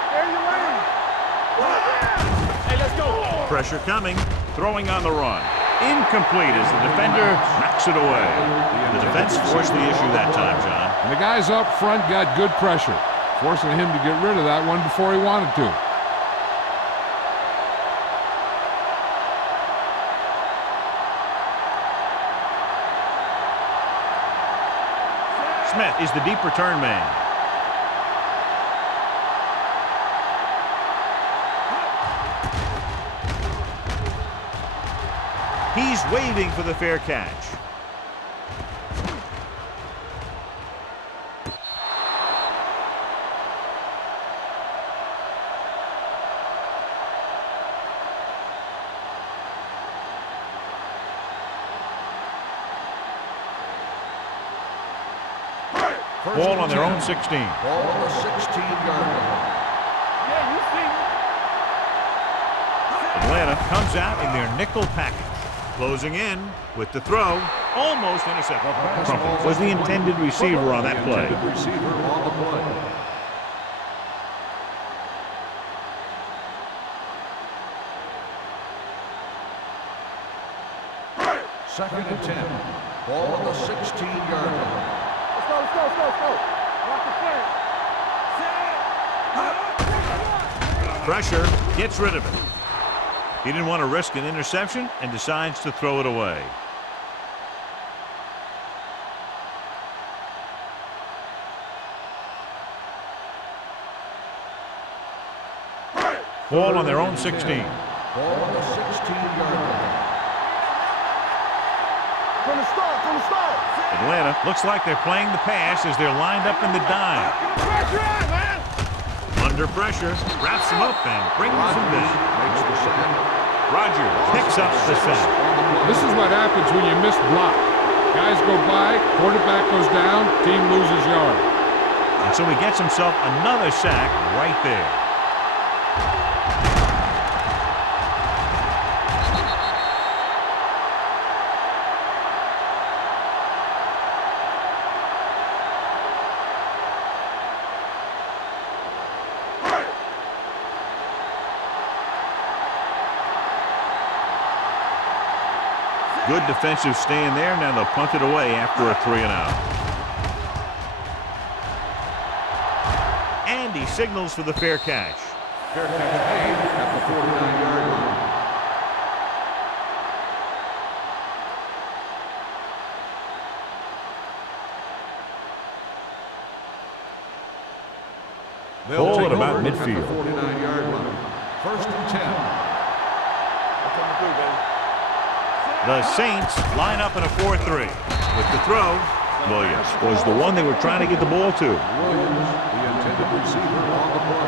Hey, let's go. Pressure coming. Throwing on the run. Incomplete as the defender knocks it away. The defense forced the issue that time, John. And the guys up front got good pressure, forcing him to get rid of that one before he wanted to. Smith is the deep return man. He's waving for the fair catch. Ball on their own 16. Ball on the 16-yard line. Yeah, you see. Atlanta comes out in their nickel package. Closing in with the throw. Almost intercepted. Crumpet was the intended receiver on that play. Intended receiver on the play. Second and 10. Ball on the 16-yard line. Let's go. Watch the play. Pressure gets rid of it. He didn't want to risk an interception and decides to throw it away. Ball on their own 16. Ball on the 16-yard line. From the start, from the start. Atlanta looks like they're playing the pass as they're lined up in the dime. Pressure on, man. Under pressure, wraps him up and brings him down. Makes the sack. Rogers picks up the sack. This is what happens when you miss block. Guys go by, quarterback goes down, team loses yard. And so he gets himself another sack right there. Good defensive stand there. Now they'll punt it away after a 3-and-out. And he signals for the fair catch. Fair catch made at the 49-yard line. They'll Ball take at about over midfield. At the 49-yard line. First and 10. Coming through, baby. The Saints line up in a 4-3. With the throw, Williams was the one they were trying to get the ball to. Williams, the intended receiver on the play.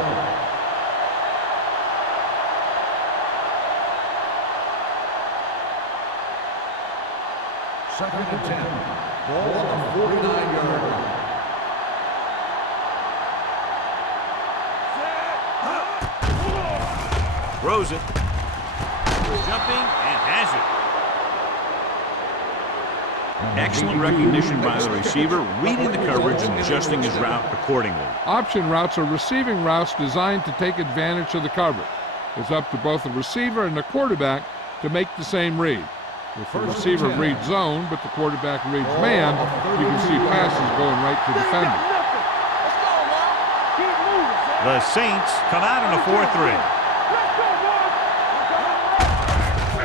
Second and 10. Ball on the 49-yard line. Throws it. Jumping and has it. Excellent recognition by the receiver, reading the coverage and adjusting his route accordingly. Option routes are receiving routes designed to take advantage of the coverage. It's up to both the receiver and the quarterback to make the same read. If the receiver reads zone, but the quarterback reads man, you can see passes going right to defender. Let's go, man. Keep moving, son. The Saints come out in a 4-3. Let's go, boys.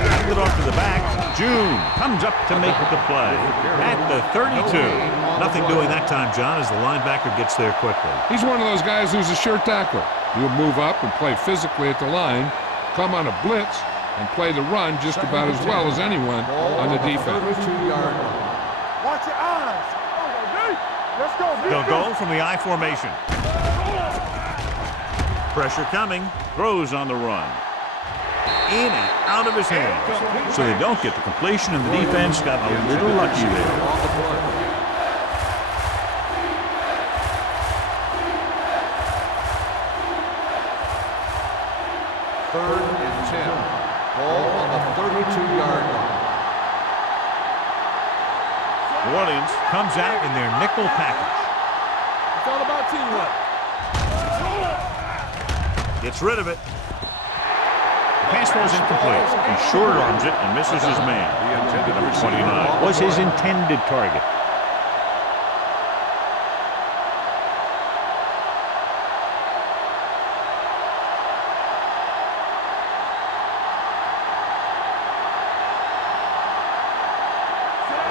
Hand it off to the back. June comes up to make the play. At the 32. Nothing doing that time, John, as the linebacker gets there quickly. He's one of those guys who's a sure tackler. He'll move up and play physically at the line, come on a blitz, and play the run just about as well as anyone on the defense. 32-yard line. Watch your eyes. Let's go, They'll go from the I formation. Pressure coming. Throws on the run. In and out of his hands. So they don't get the completion, and the defense got a little lucky there. On the play. Third and 10. Ball on the 32-yard line. New Orleans comes out in their nickel package. It's all about teamwork. Gets rid of it. The pass was incomplete. He short arms it and misses his man. Number 29 was his intended target.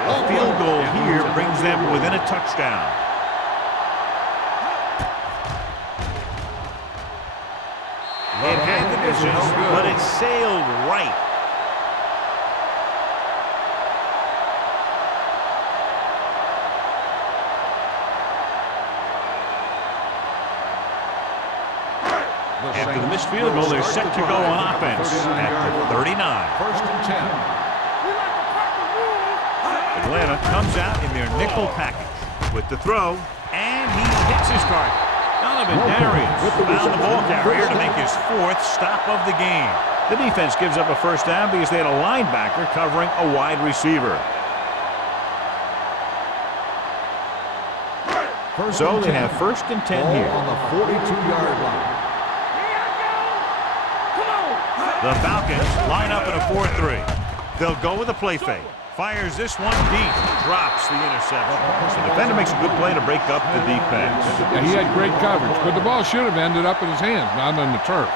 A field goal here brings them within a touchdown. It had the distance, but it sailed right. After the missed field goal, they're set to go on offense at the 39. First and 10. Atlanta comes out in their nickel package with the throw, and he hits his target. Donovan Darius found the ball carrier to make his fourth stop of the game. The defense gives up a first down because they had a linebacker covering a wide receiver. So they have first and 10 Ball here. on the 42-yard line. The Falcons line up in a 4-3. They'll go with a play fake. Fires this one deep. Drops the interception. The defender makes a good play to break up the deep pass. Yeah, he had great coverage, but the ball should have ended up in his hands, not on the turf.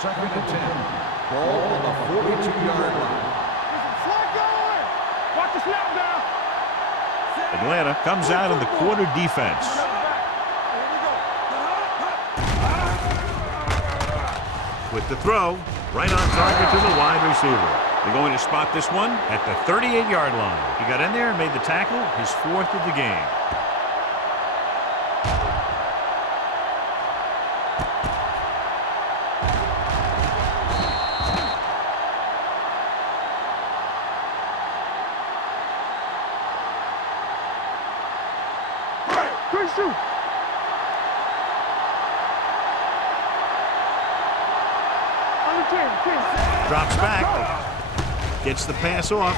Second and 10. Ball on the 42-yard line. Watch the snap down. Atlanta comes out in the quarter defense. With the throw, right on target to the wide receiver. They're going to spot this one at the 38-yard line. He got in there and made the tackle, his 4th of the game. Drops back, gets the pass off,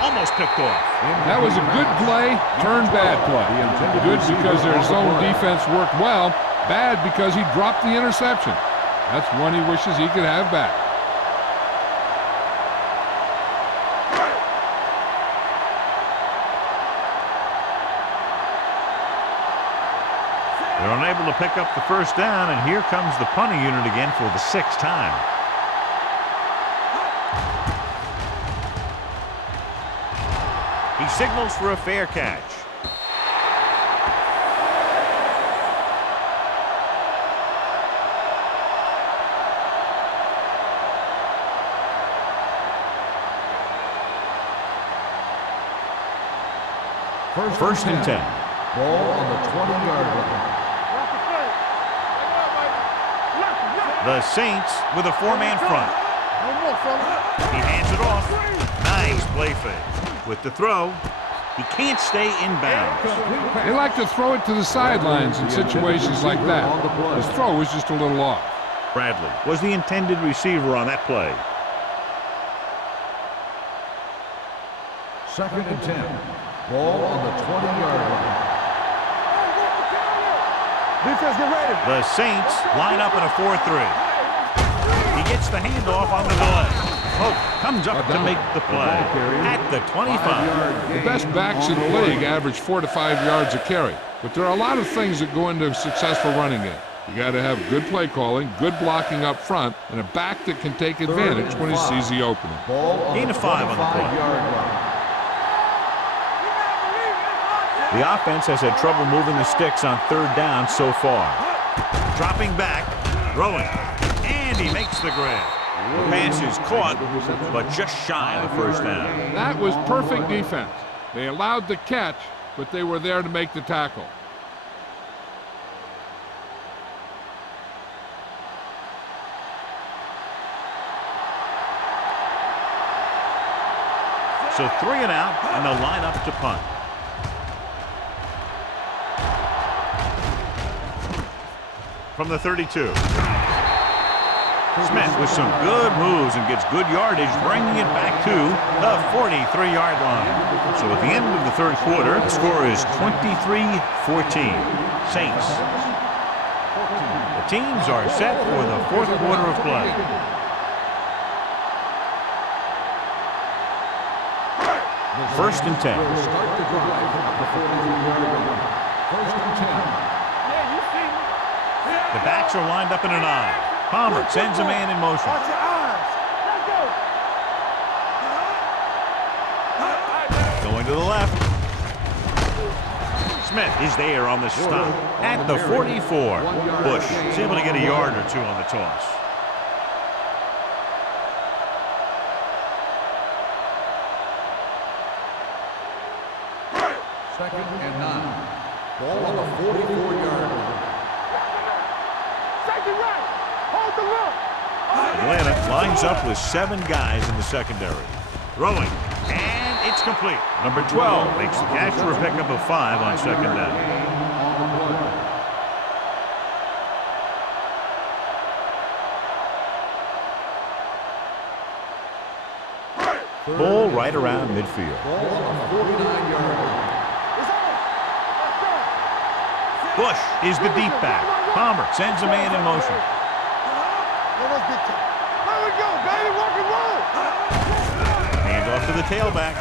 almost picked off. That was a good play, turned bad play. Good because their zone defense worked well, bad because he dropped the interception. That's one he wishes he could have back. They're unable to pick up the first down, and here comes the punting unit again for the 6th time. He signals for a fair catch. First and 10. Ball on the 20-yard line. The Saints with a 4-man front. He hands it off. Nice play fake. With the throw, he can't stay in bounds. They like to throw it to the sidelines in situations like that. His throw was just a little off. Bradley was the intended receiver on that play. 2nd and 10. Ball on the 20-yard line. Defense, get ready. The Saints line up in a 4-3. He gets the handoff on the delay. Pope comes up to make the play at the 25. The best backs in the league average 4 to 5 yards a carry. But there are a lot of things that go into a successful running game. You got to have good play calling, good blocking up front, and a back that can take advantage when he sees the opening. Gain of 5 on the play. The offense has had trouble moving the sticks on 3rd down so far. Dropping back, throwing, and he makes the grab. The pass is caught, but just shy of the first down. That was perfect defense. They allowed the catch, but they were there to make the tackle. So 3 and out, and they'll line up to punt. From the 32. Smith with some good moves and gets good yardage, bringing it back to the 43-yard line. So at the end of the 3rd quarter, the score is 23-14. Saints. The teams are set for the 4th quarter of play. First and 10. Start the drive at the 43-yard line. 1st and 10. The backs are lined up in an I. Palmer sends a man in motion. Watch your eyes. Let's go. Going to the left. Smith is there on the stop at the 44. Bush is able to get a yard or 2 on the toss. Second and 9. Ball on the 44-yard line. Take it right. Hold the look. Atlanta lines up with 7 guys in the secondary. Throwing, and it's complete. Number 12 makes the catch for a pickup of 5 on 2nd down. Ball right around midfield. Ball on the 49-yard line. Bush is the deep back. Palmer sends a man in motion. There we go, baby. Rock and roll. Hand off to the tailback.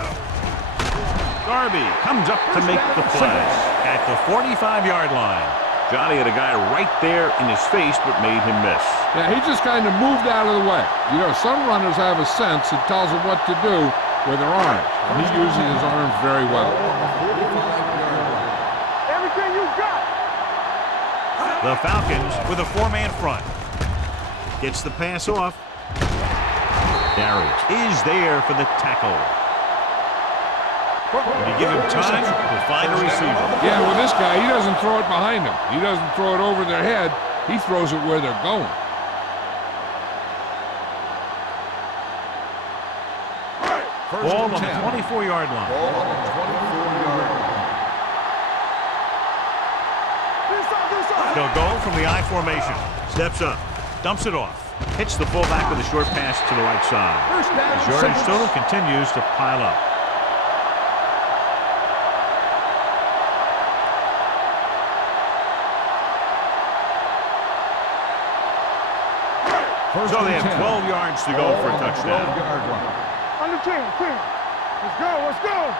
Darby comes up to make the play at the 45-yard line. Johnny had a guy right there in his face, but made him miss. Yeah, he just kind of moved out of the way. You know, some runners have a sense that tells them what to do with their arms, and he uses his arms very well. The Falcons with a 4-man front. Gets the pass off. Darius is there for the tackle. When you give him time, he'll find a receiver. Yeah, with this guy, he doesn't throw it behind them. He doesn't throw it over their head. He throws it where they're going. Ball on the 24-yard line. Ball on the 24-yard line. They'll go from the I formation. Steps up. Dumps it off. Hits the fullback with a short pass to the right side. First down, His yardage total continues to pile up. So they have 12 yards to go for a touchdown. Under 10. Let's go.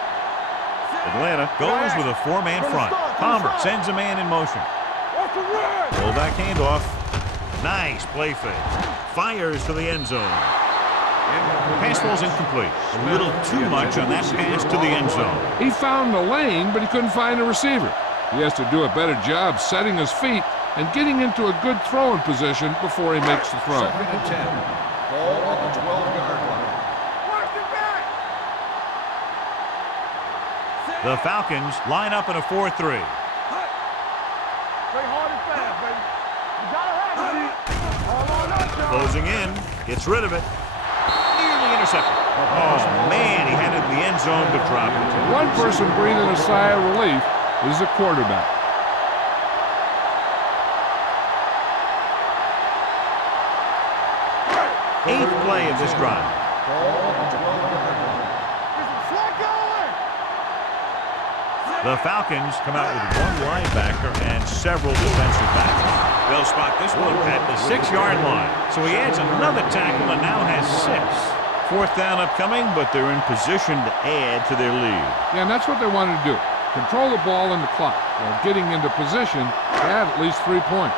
Atlanta goes with a 4-man front. Palmer sends a man in motion. Fullback handoff. Nice play fake. Fires to the end zone. Pass ball's incomplete. A little too much on that pass to the end zone. He found the lane, but he couldn't find a receiver. He has to do a better job setting his feet and getting into a good throwing position before he makes the throw. 2nd and 10. Ball on the 12-yard line. The Falcons line up in a 4-3. Play hard and fast, baby. You gotta have it. All on up, John. Closing in. Gets rid of it. Nearly intercepted. Oh, man, he had it in the end zone but dropped it. One person breathing a sigh of relief is the quarterback. Eighth play of this drive. Ball on the 12-yard line. Slide going. The Falcons come out with one linebacker and several defensive backs. They'll spot this one at the 6-yard line. So he adds another tackle and now has 6. 4th down upcoming, but they're in position to add to their lead. Yeah, and that's what they wanted to do. Control the ball and the clock while getting into position to add at least 3 points.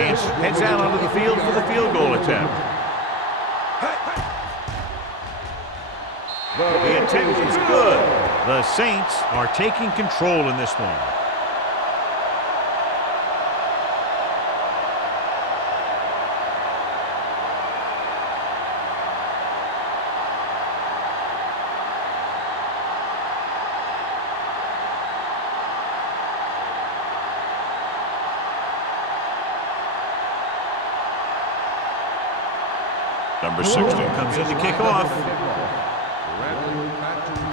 Heads out onto the field for the field goal attempt. The attempt is good. The Saints are taking control in this one. Number 60 comes in to kick off.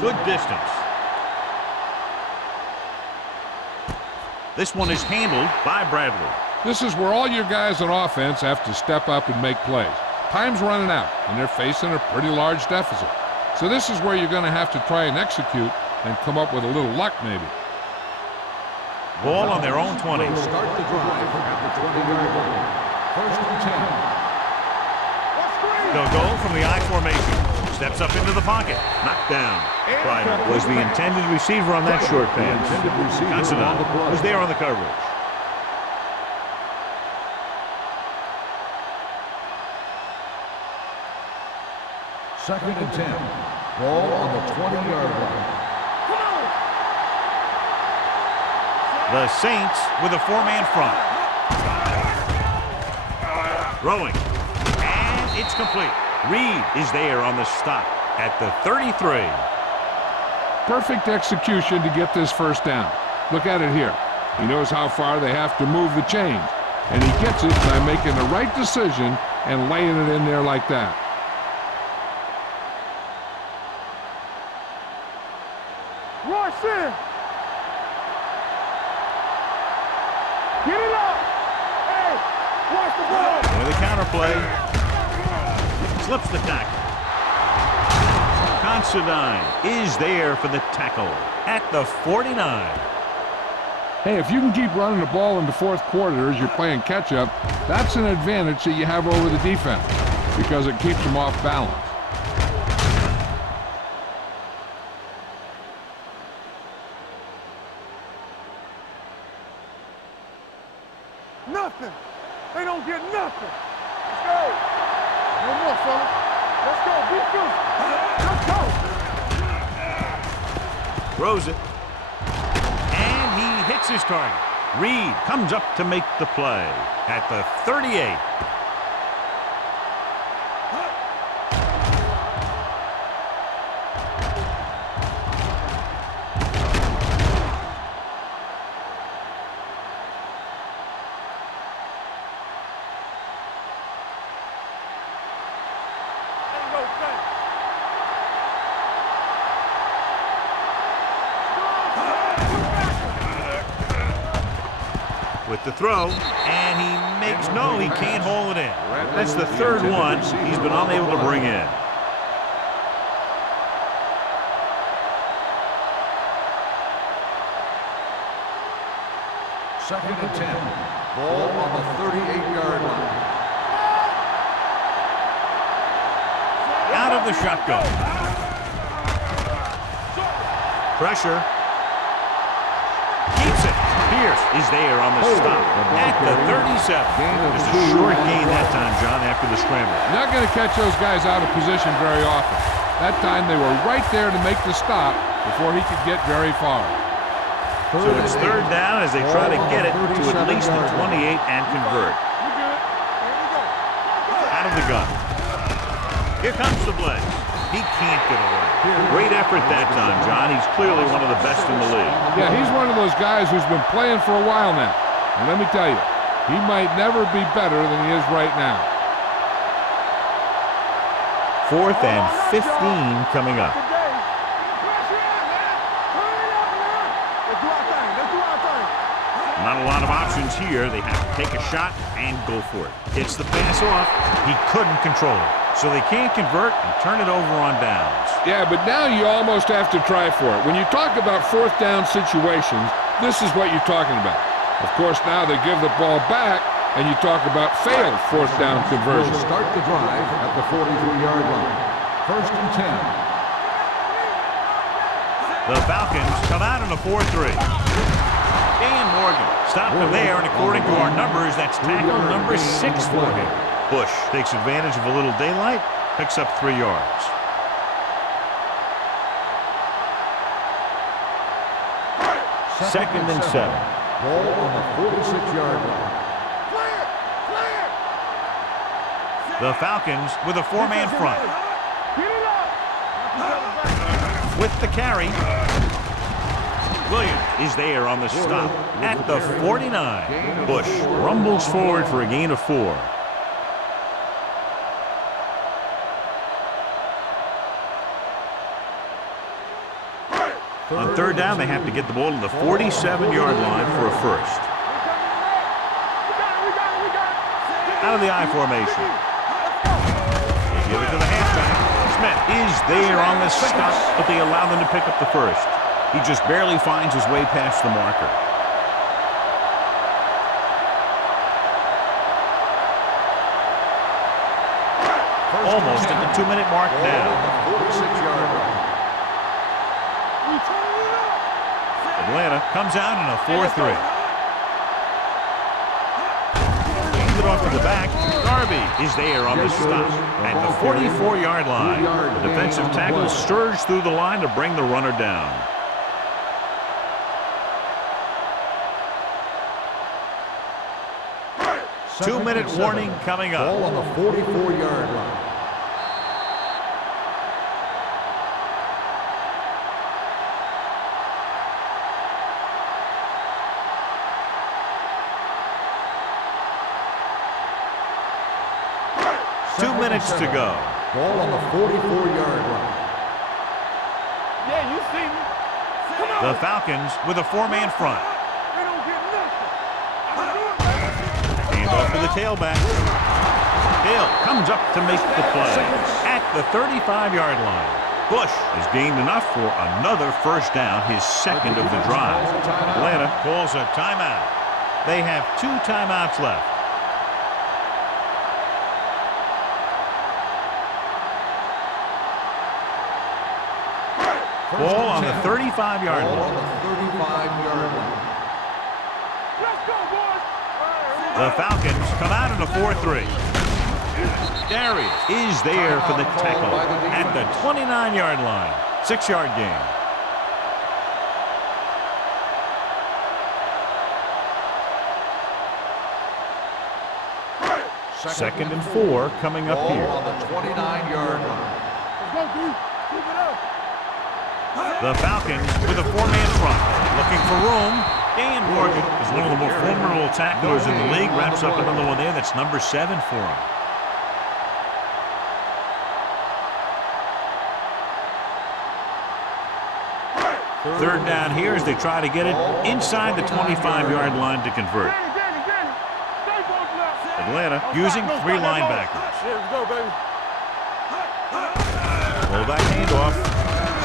Good distance. This one is handled by Bradley. This is where all your guys on offense have to step up and make plays. Time's running out, and they're facing a pretty large deficit. So this is where you're going to have to try and execute and come up with a little luck maybe. Ball on their own 20. Start the drive at the 20-yard line. 1st and 10. They'll go from the I formation. Steps up into the pocket. Knocked down. Pride was the intended receiver on that short pass. Considine was there on the coverage. Second and 10. Ball on the 20-yard line. The Saints with a 4-man front. Throwing. And it's complete. Reed is there on the stop at the 33. Perfect execution to get this first down. Look at it here. He knows how far they have to move the chains, and he gets it by making the right decision and laying it in there like that. Rush in. Get it up. Hey, watch the ball. With a counterplay. Slips the tackle. Considine is there for the tackle at the 49. Hey, if you can keep running the ball in the fourth quarter as you're playing catch-up, that's an advantage that you have over the defense because it keeps them off balance. Nothing. They don't get nothing. Let's go. No more, fellas. Let's go. Be good. Let's go. Throws it. And he hits his target. Reed comes up to make the play at the 38. With the throw, and he makes no, he can't hold it in. That's the third one he's been unable to bring in. Second and 10. Ball on the 38-yard line. Out of the shotgun. Pressure. Keeps it. Pierce is there on the stop at the 37. Just a short gain that time, John, after the scramble. Not going to catch those guys out of position very often. That time they were right there to make the stop before he could get very far. So it's third down as they try to get it to at least the 28 and convert. Out of the gun. Here comes the blitz. He can't get away. Great effort that time, John. He's clearly one of the best in the league. Yeah, he's one of those guys who's been playing for a while now. And let me tell you, he might never be better than he is right now. 4th and 15 coming up. Not a lot of options here. They have to take a shot and go for it. Gets the pass off. He couldn't control it. So they can't convert and turn it over on downs. Yeah, but now you almost have to try for it. When you talk about fourth down situations, this is what you're talking about. Of course, now they give the ball back, and you talk about failed fourth down conversion. We'll start the drive at the 43-yard line. First and 10. The Falcons come out in a 4-3. Dan Morgan stopped him there, and according to our numbers, that's tackle number 6 for him. Bush takes advantage of a little daylight, picks up 3 yards. Second and 7. Ball on the 46-yard line. The Falcons with a 4-man front. With the carry. Williams is there on the stop at the 49. Bush rumbles forward for a gain of 4. On third down, they have to get the ball to the 47-yard line for a first. Out of the I formation. They give it to the halfback. Smith is there on the stop, but they allow them to pick up the first. He just barely finds his way past the marker. Almost at the 2-minute mark now. 46-yard line. Atlanta comes out in a 4-3. Hands it off to the back. Darby is there on the stop at the 44-yard line. The defensive tackle surged through the line to bring the runner down. Two-minute warning coming up. Ball on the 44-yard line. To go. Ball on the 44-yard line. Yeah, you see me. Come on. The Falcons with a 4-man front. They don't get nothing. Hand off to the tailback. Hill comes up to make the play at the 35-yard line. Bush has gained enough for another first down, his second of the drive. Atlanta calls a timeout. They have 2 timeouts left. Ball on the 35-yard line. On the 35-yard line. Let's go, boys. The Falcons come out in a 4-3. Darius is there for the tackle at the 29-yard line. 6-yard gain. 2nd and 4 coming up Ball here. on the 29-yard line. Let's go, D. Keep it up. The Falcons with a 4-man front. Looking for room. Dan Morgan is one of the more formidable tacklers in the league. Wraps up another one there. That's number 7 for him. Third down here as they try to get it inside the 25-yard line to convert. Danny. Stay both left. Atlanta using 3 linebackers. Yeah, let's go, baby. Fullback handoff.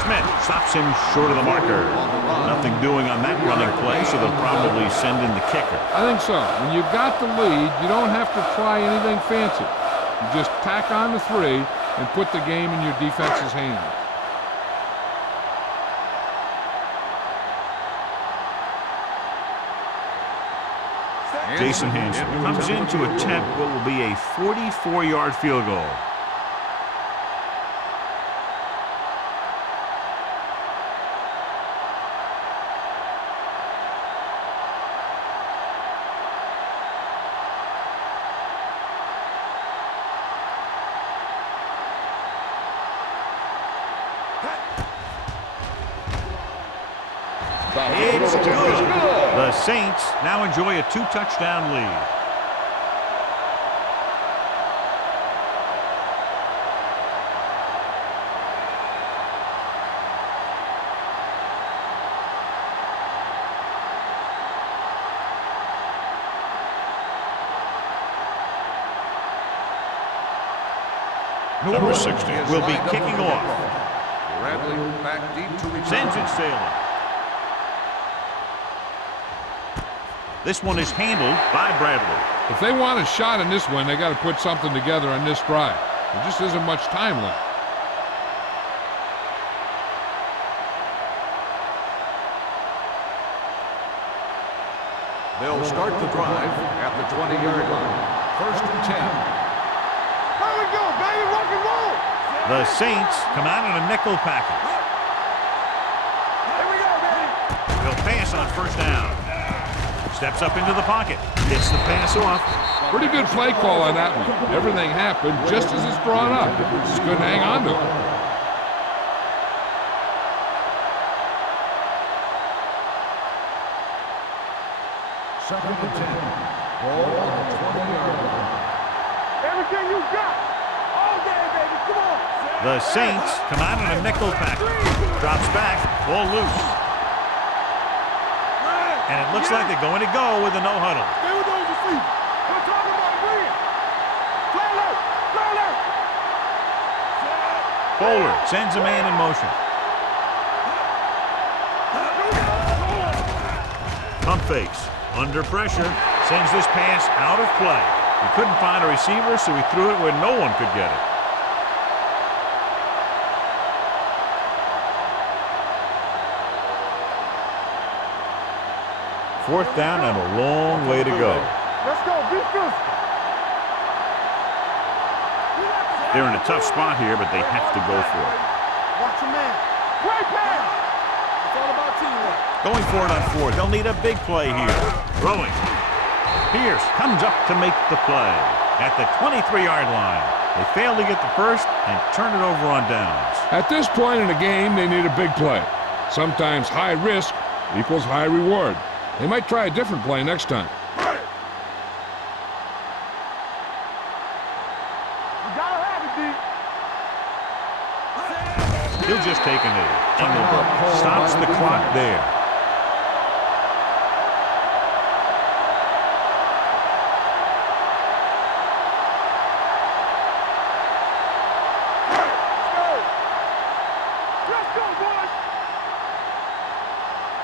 Smith stops him short of the marker. Nothing doing on that running play, so they'll probably send in the kicker. I think so. When you've got the lead, you don't have to try anything fancy. You just tack on the 3 and put the game in your defense's hands. Jason Hansen comes in to attempt what will be a 44-yard field goal. It's good. The Saints now enjoy a 2-touchdown lead. Number 60 will be kicking off. Bradley back deep to return. Sends it sailing. This one is handled by Bradley. If they want a shot in this one, they got to put something together on this drive. There just isn't much time left. They'll start the drive at the 20-yard line. 1st and 10. Here we go, baby. Rock and roll. The Saints come out in a nickel package. Here we go, baby. They'll pass on 1st down. Steps up into the pocket. Gets the pass off. Pretty good play call on that one. Everything happened just as it's drawn up. Just couldn't hang on to it. Second and 10. Ball on the 20-yard line. Everything you got. All day, baby. Come on. The Saints come out in a nickel package. Drops back. Ball loose. And it looks like they're going to go with a no huddle. Stay with those feet. We're talking about green. Play left. Play left. Bowler sends a man in motion. Pump fakes. Under pressure. Sends this pass out of play. He couldn't find a receiver, so he threw it where no one could get it. Fourth down and a long way to go. Let's go. Be physical. They're in a tough spot here, but they have to go for it. Watch your man. Great pass. It's all about teamwork. Going for it on 4th. They'll need a big play here. Throwing. Pierce comes up to make the play at the 23-yard line. They fail to get the first and turn it over on downs. At this point in the game, they need a big play. Sometimes high risk equals high reward. They might try a different play next time. You gotta have it, D. He'll just take a knee. And stops the clock there. Let's go, boys.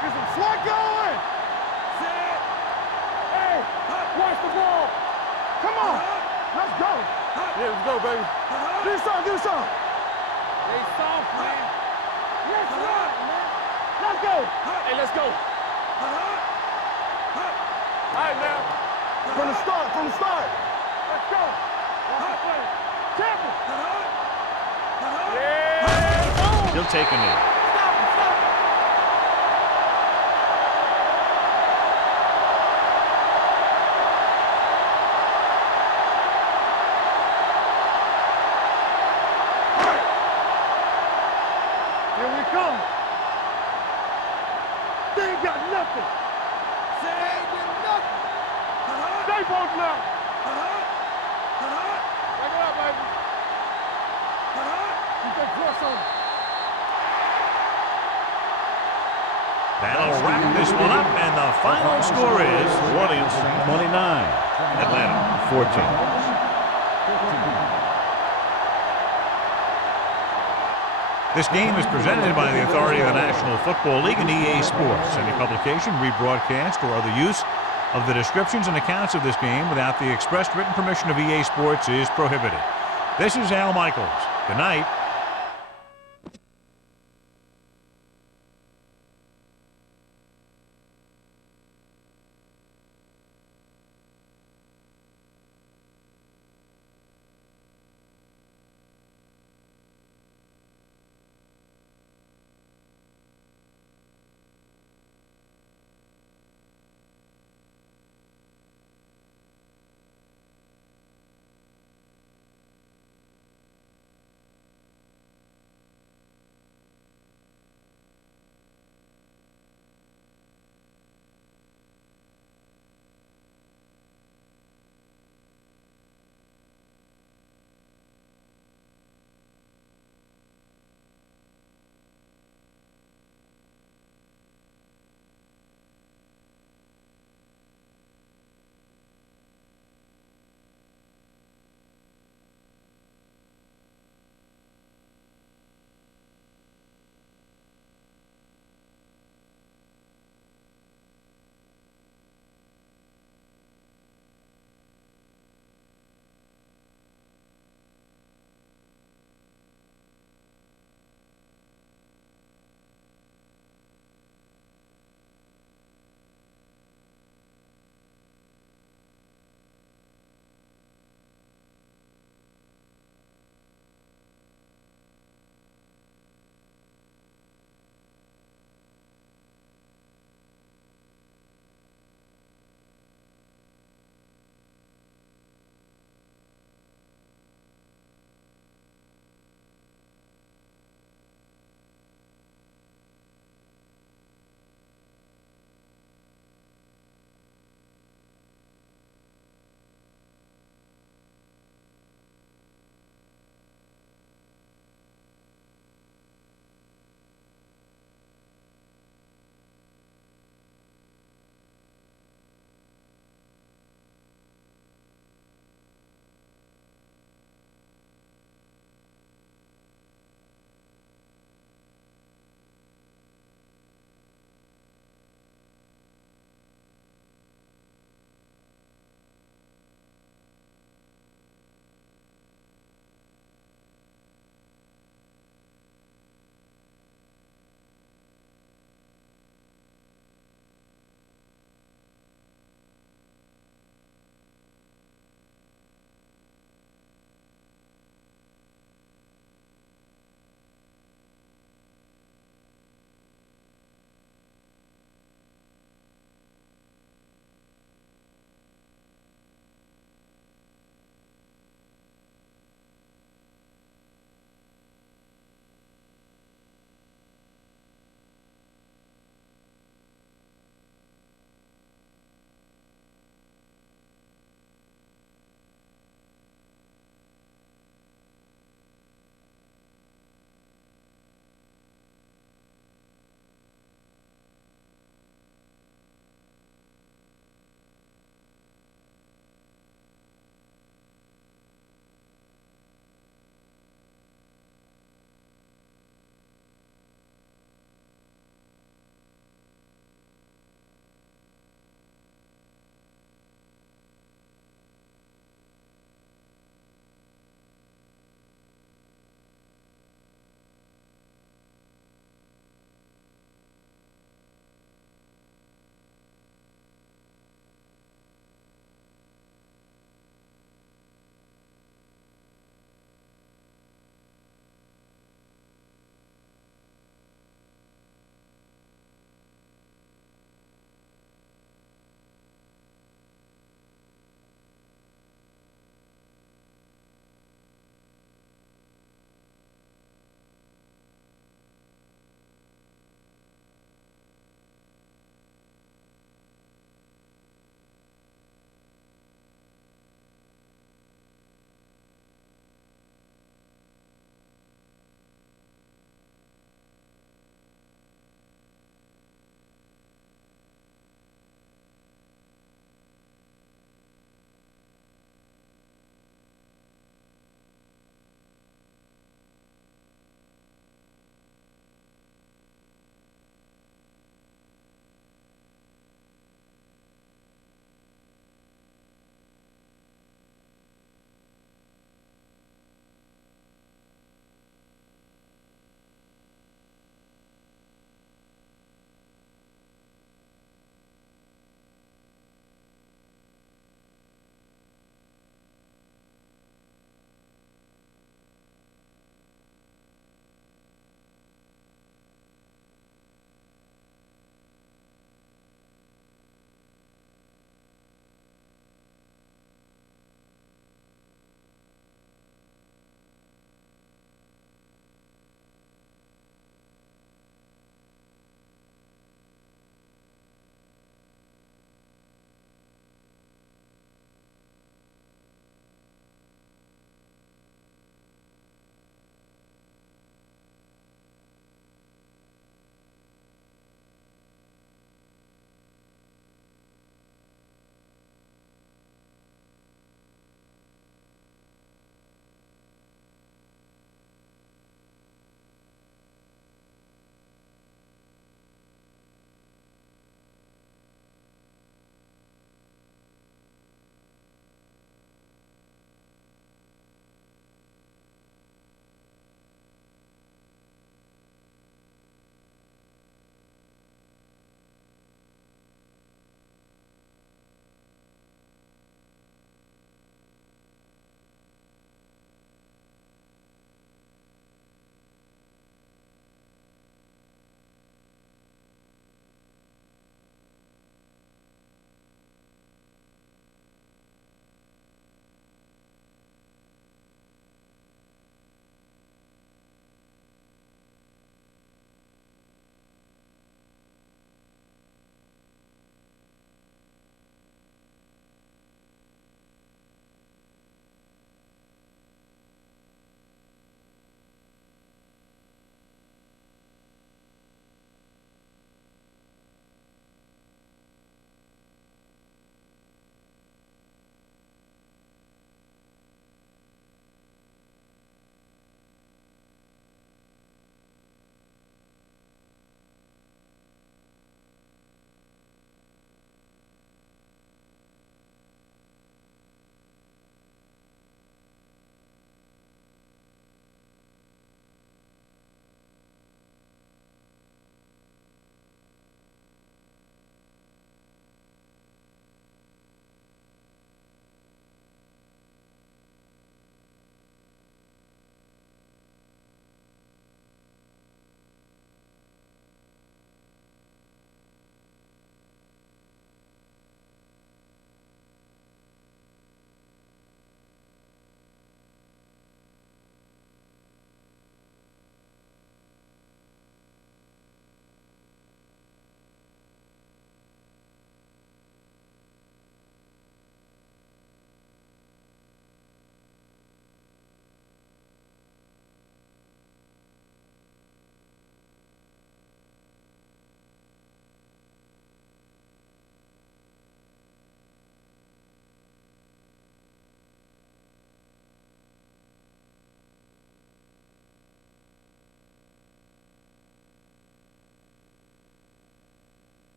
Get some slack going. Hey, watch the ball. Come on. Let's go. Yeah, let's go, baby. Do something. Hey, soft, man. Let's run, man. Let's go. Hey, let's go. All right, now. From the start. Let's go. Watch the play. Temple. Yeah. He'll take a knee. Stop him. nothing. Stay both left. Back it up, baby. Keep that cross on. That'll wrap this one up, and the final score is New Orleans 29, Atlanta 14. This game is presented by the authority of the National Football League and EA Sports. Any publication, rebroadcast, or other use of the descriptions and accounts of this game without the expressed written permission of EA Sports is prohibited. This is Al Michaels. Good night.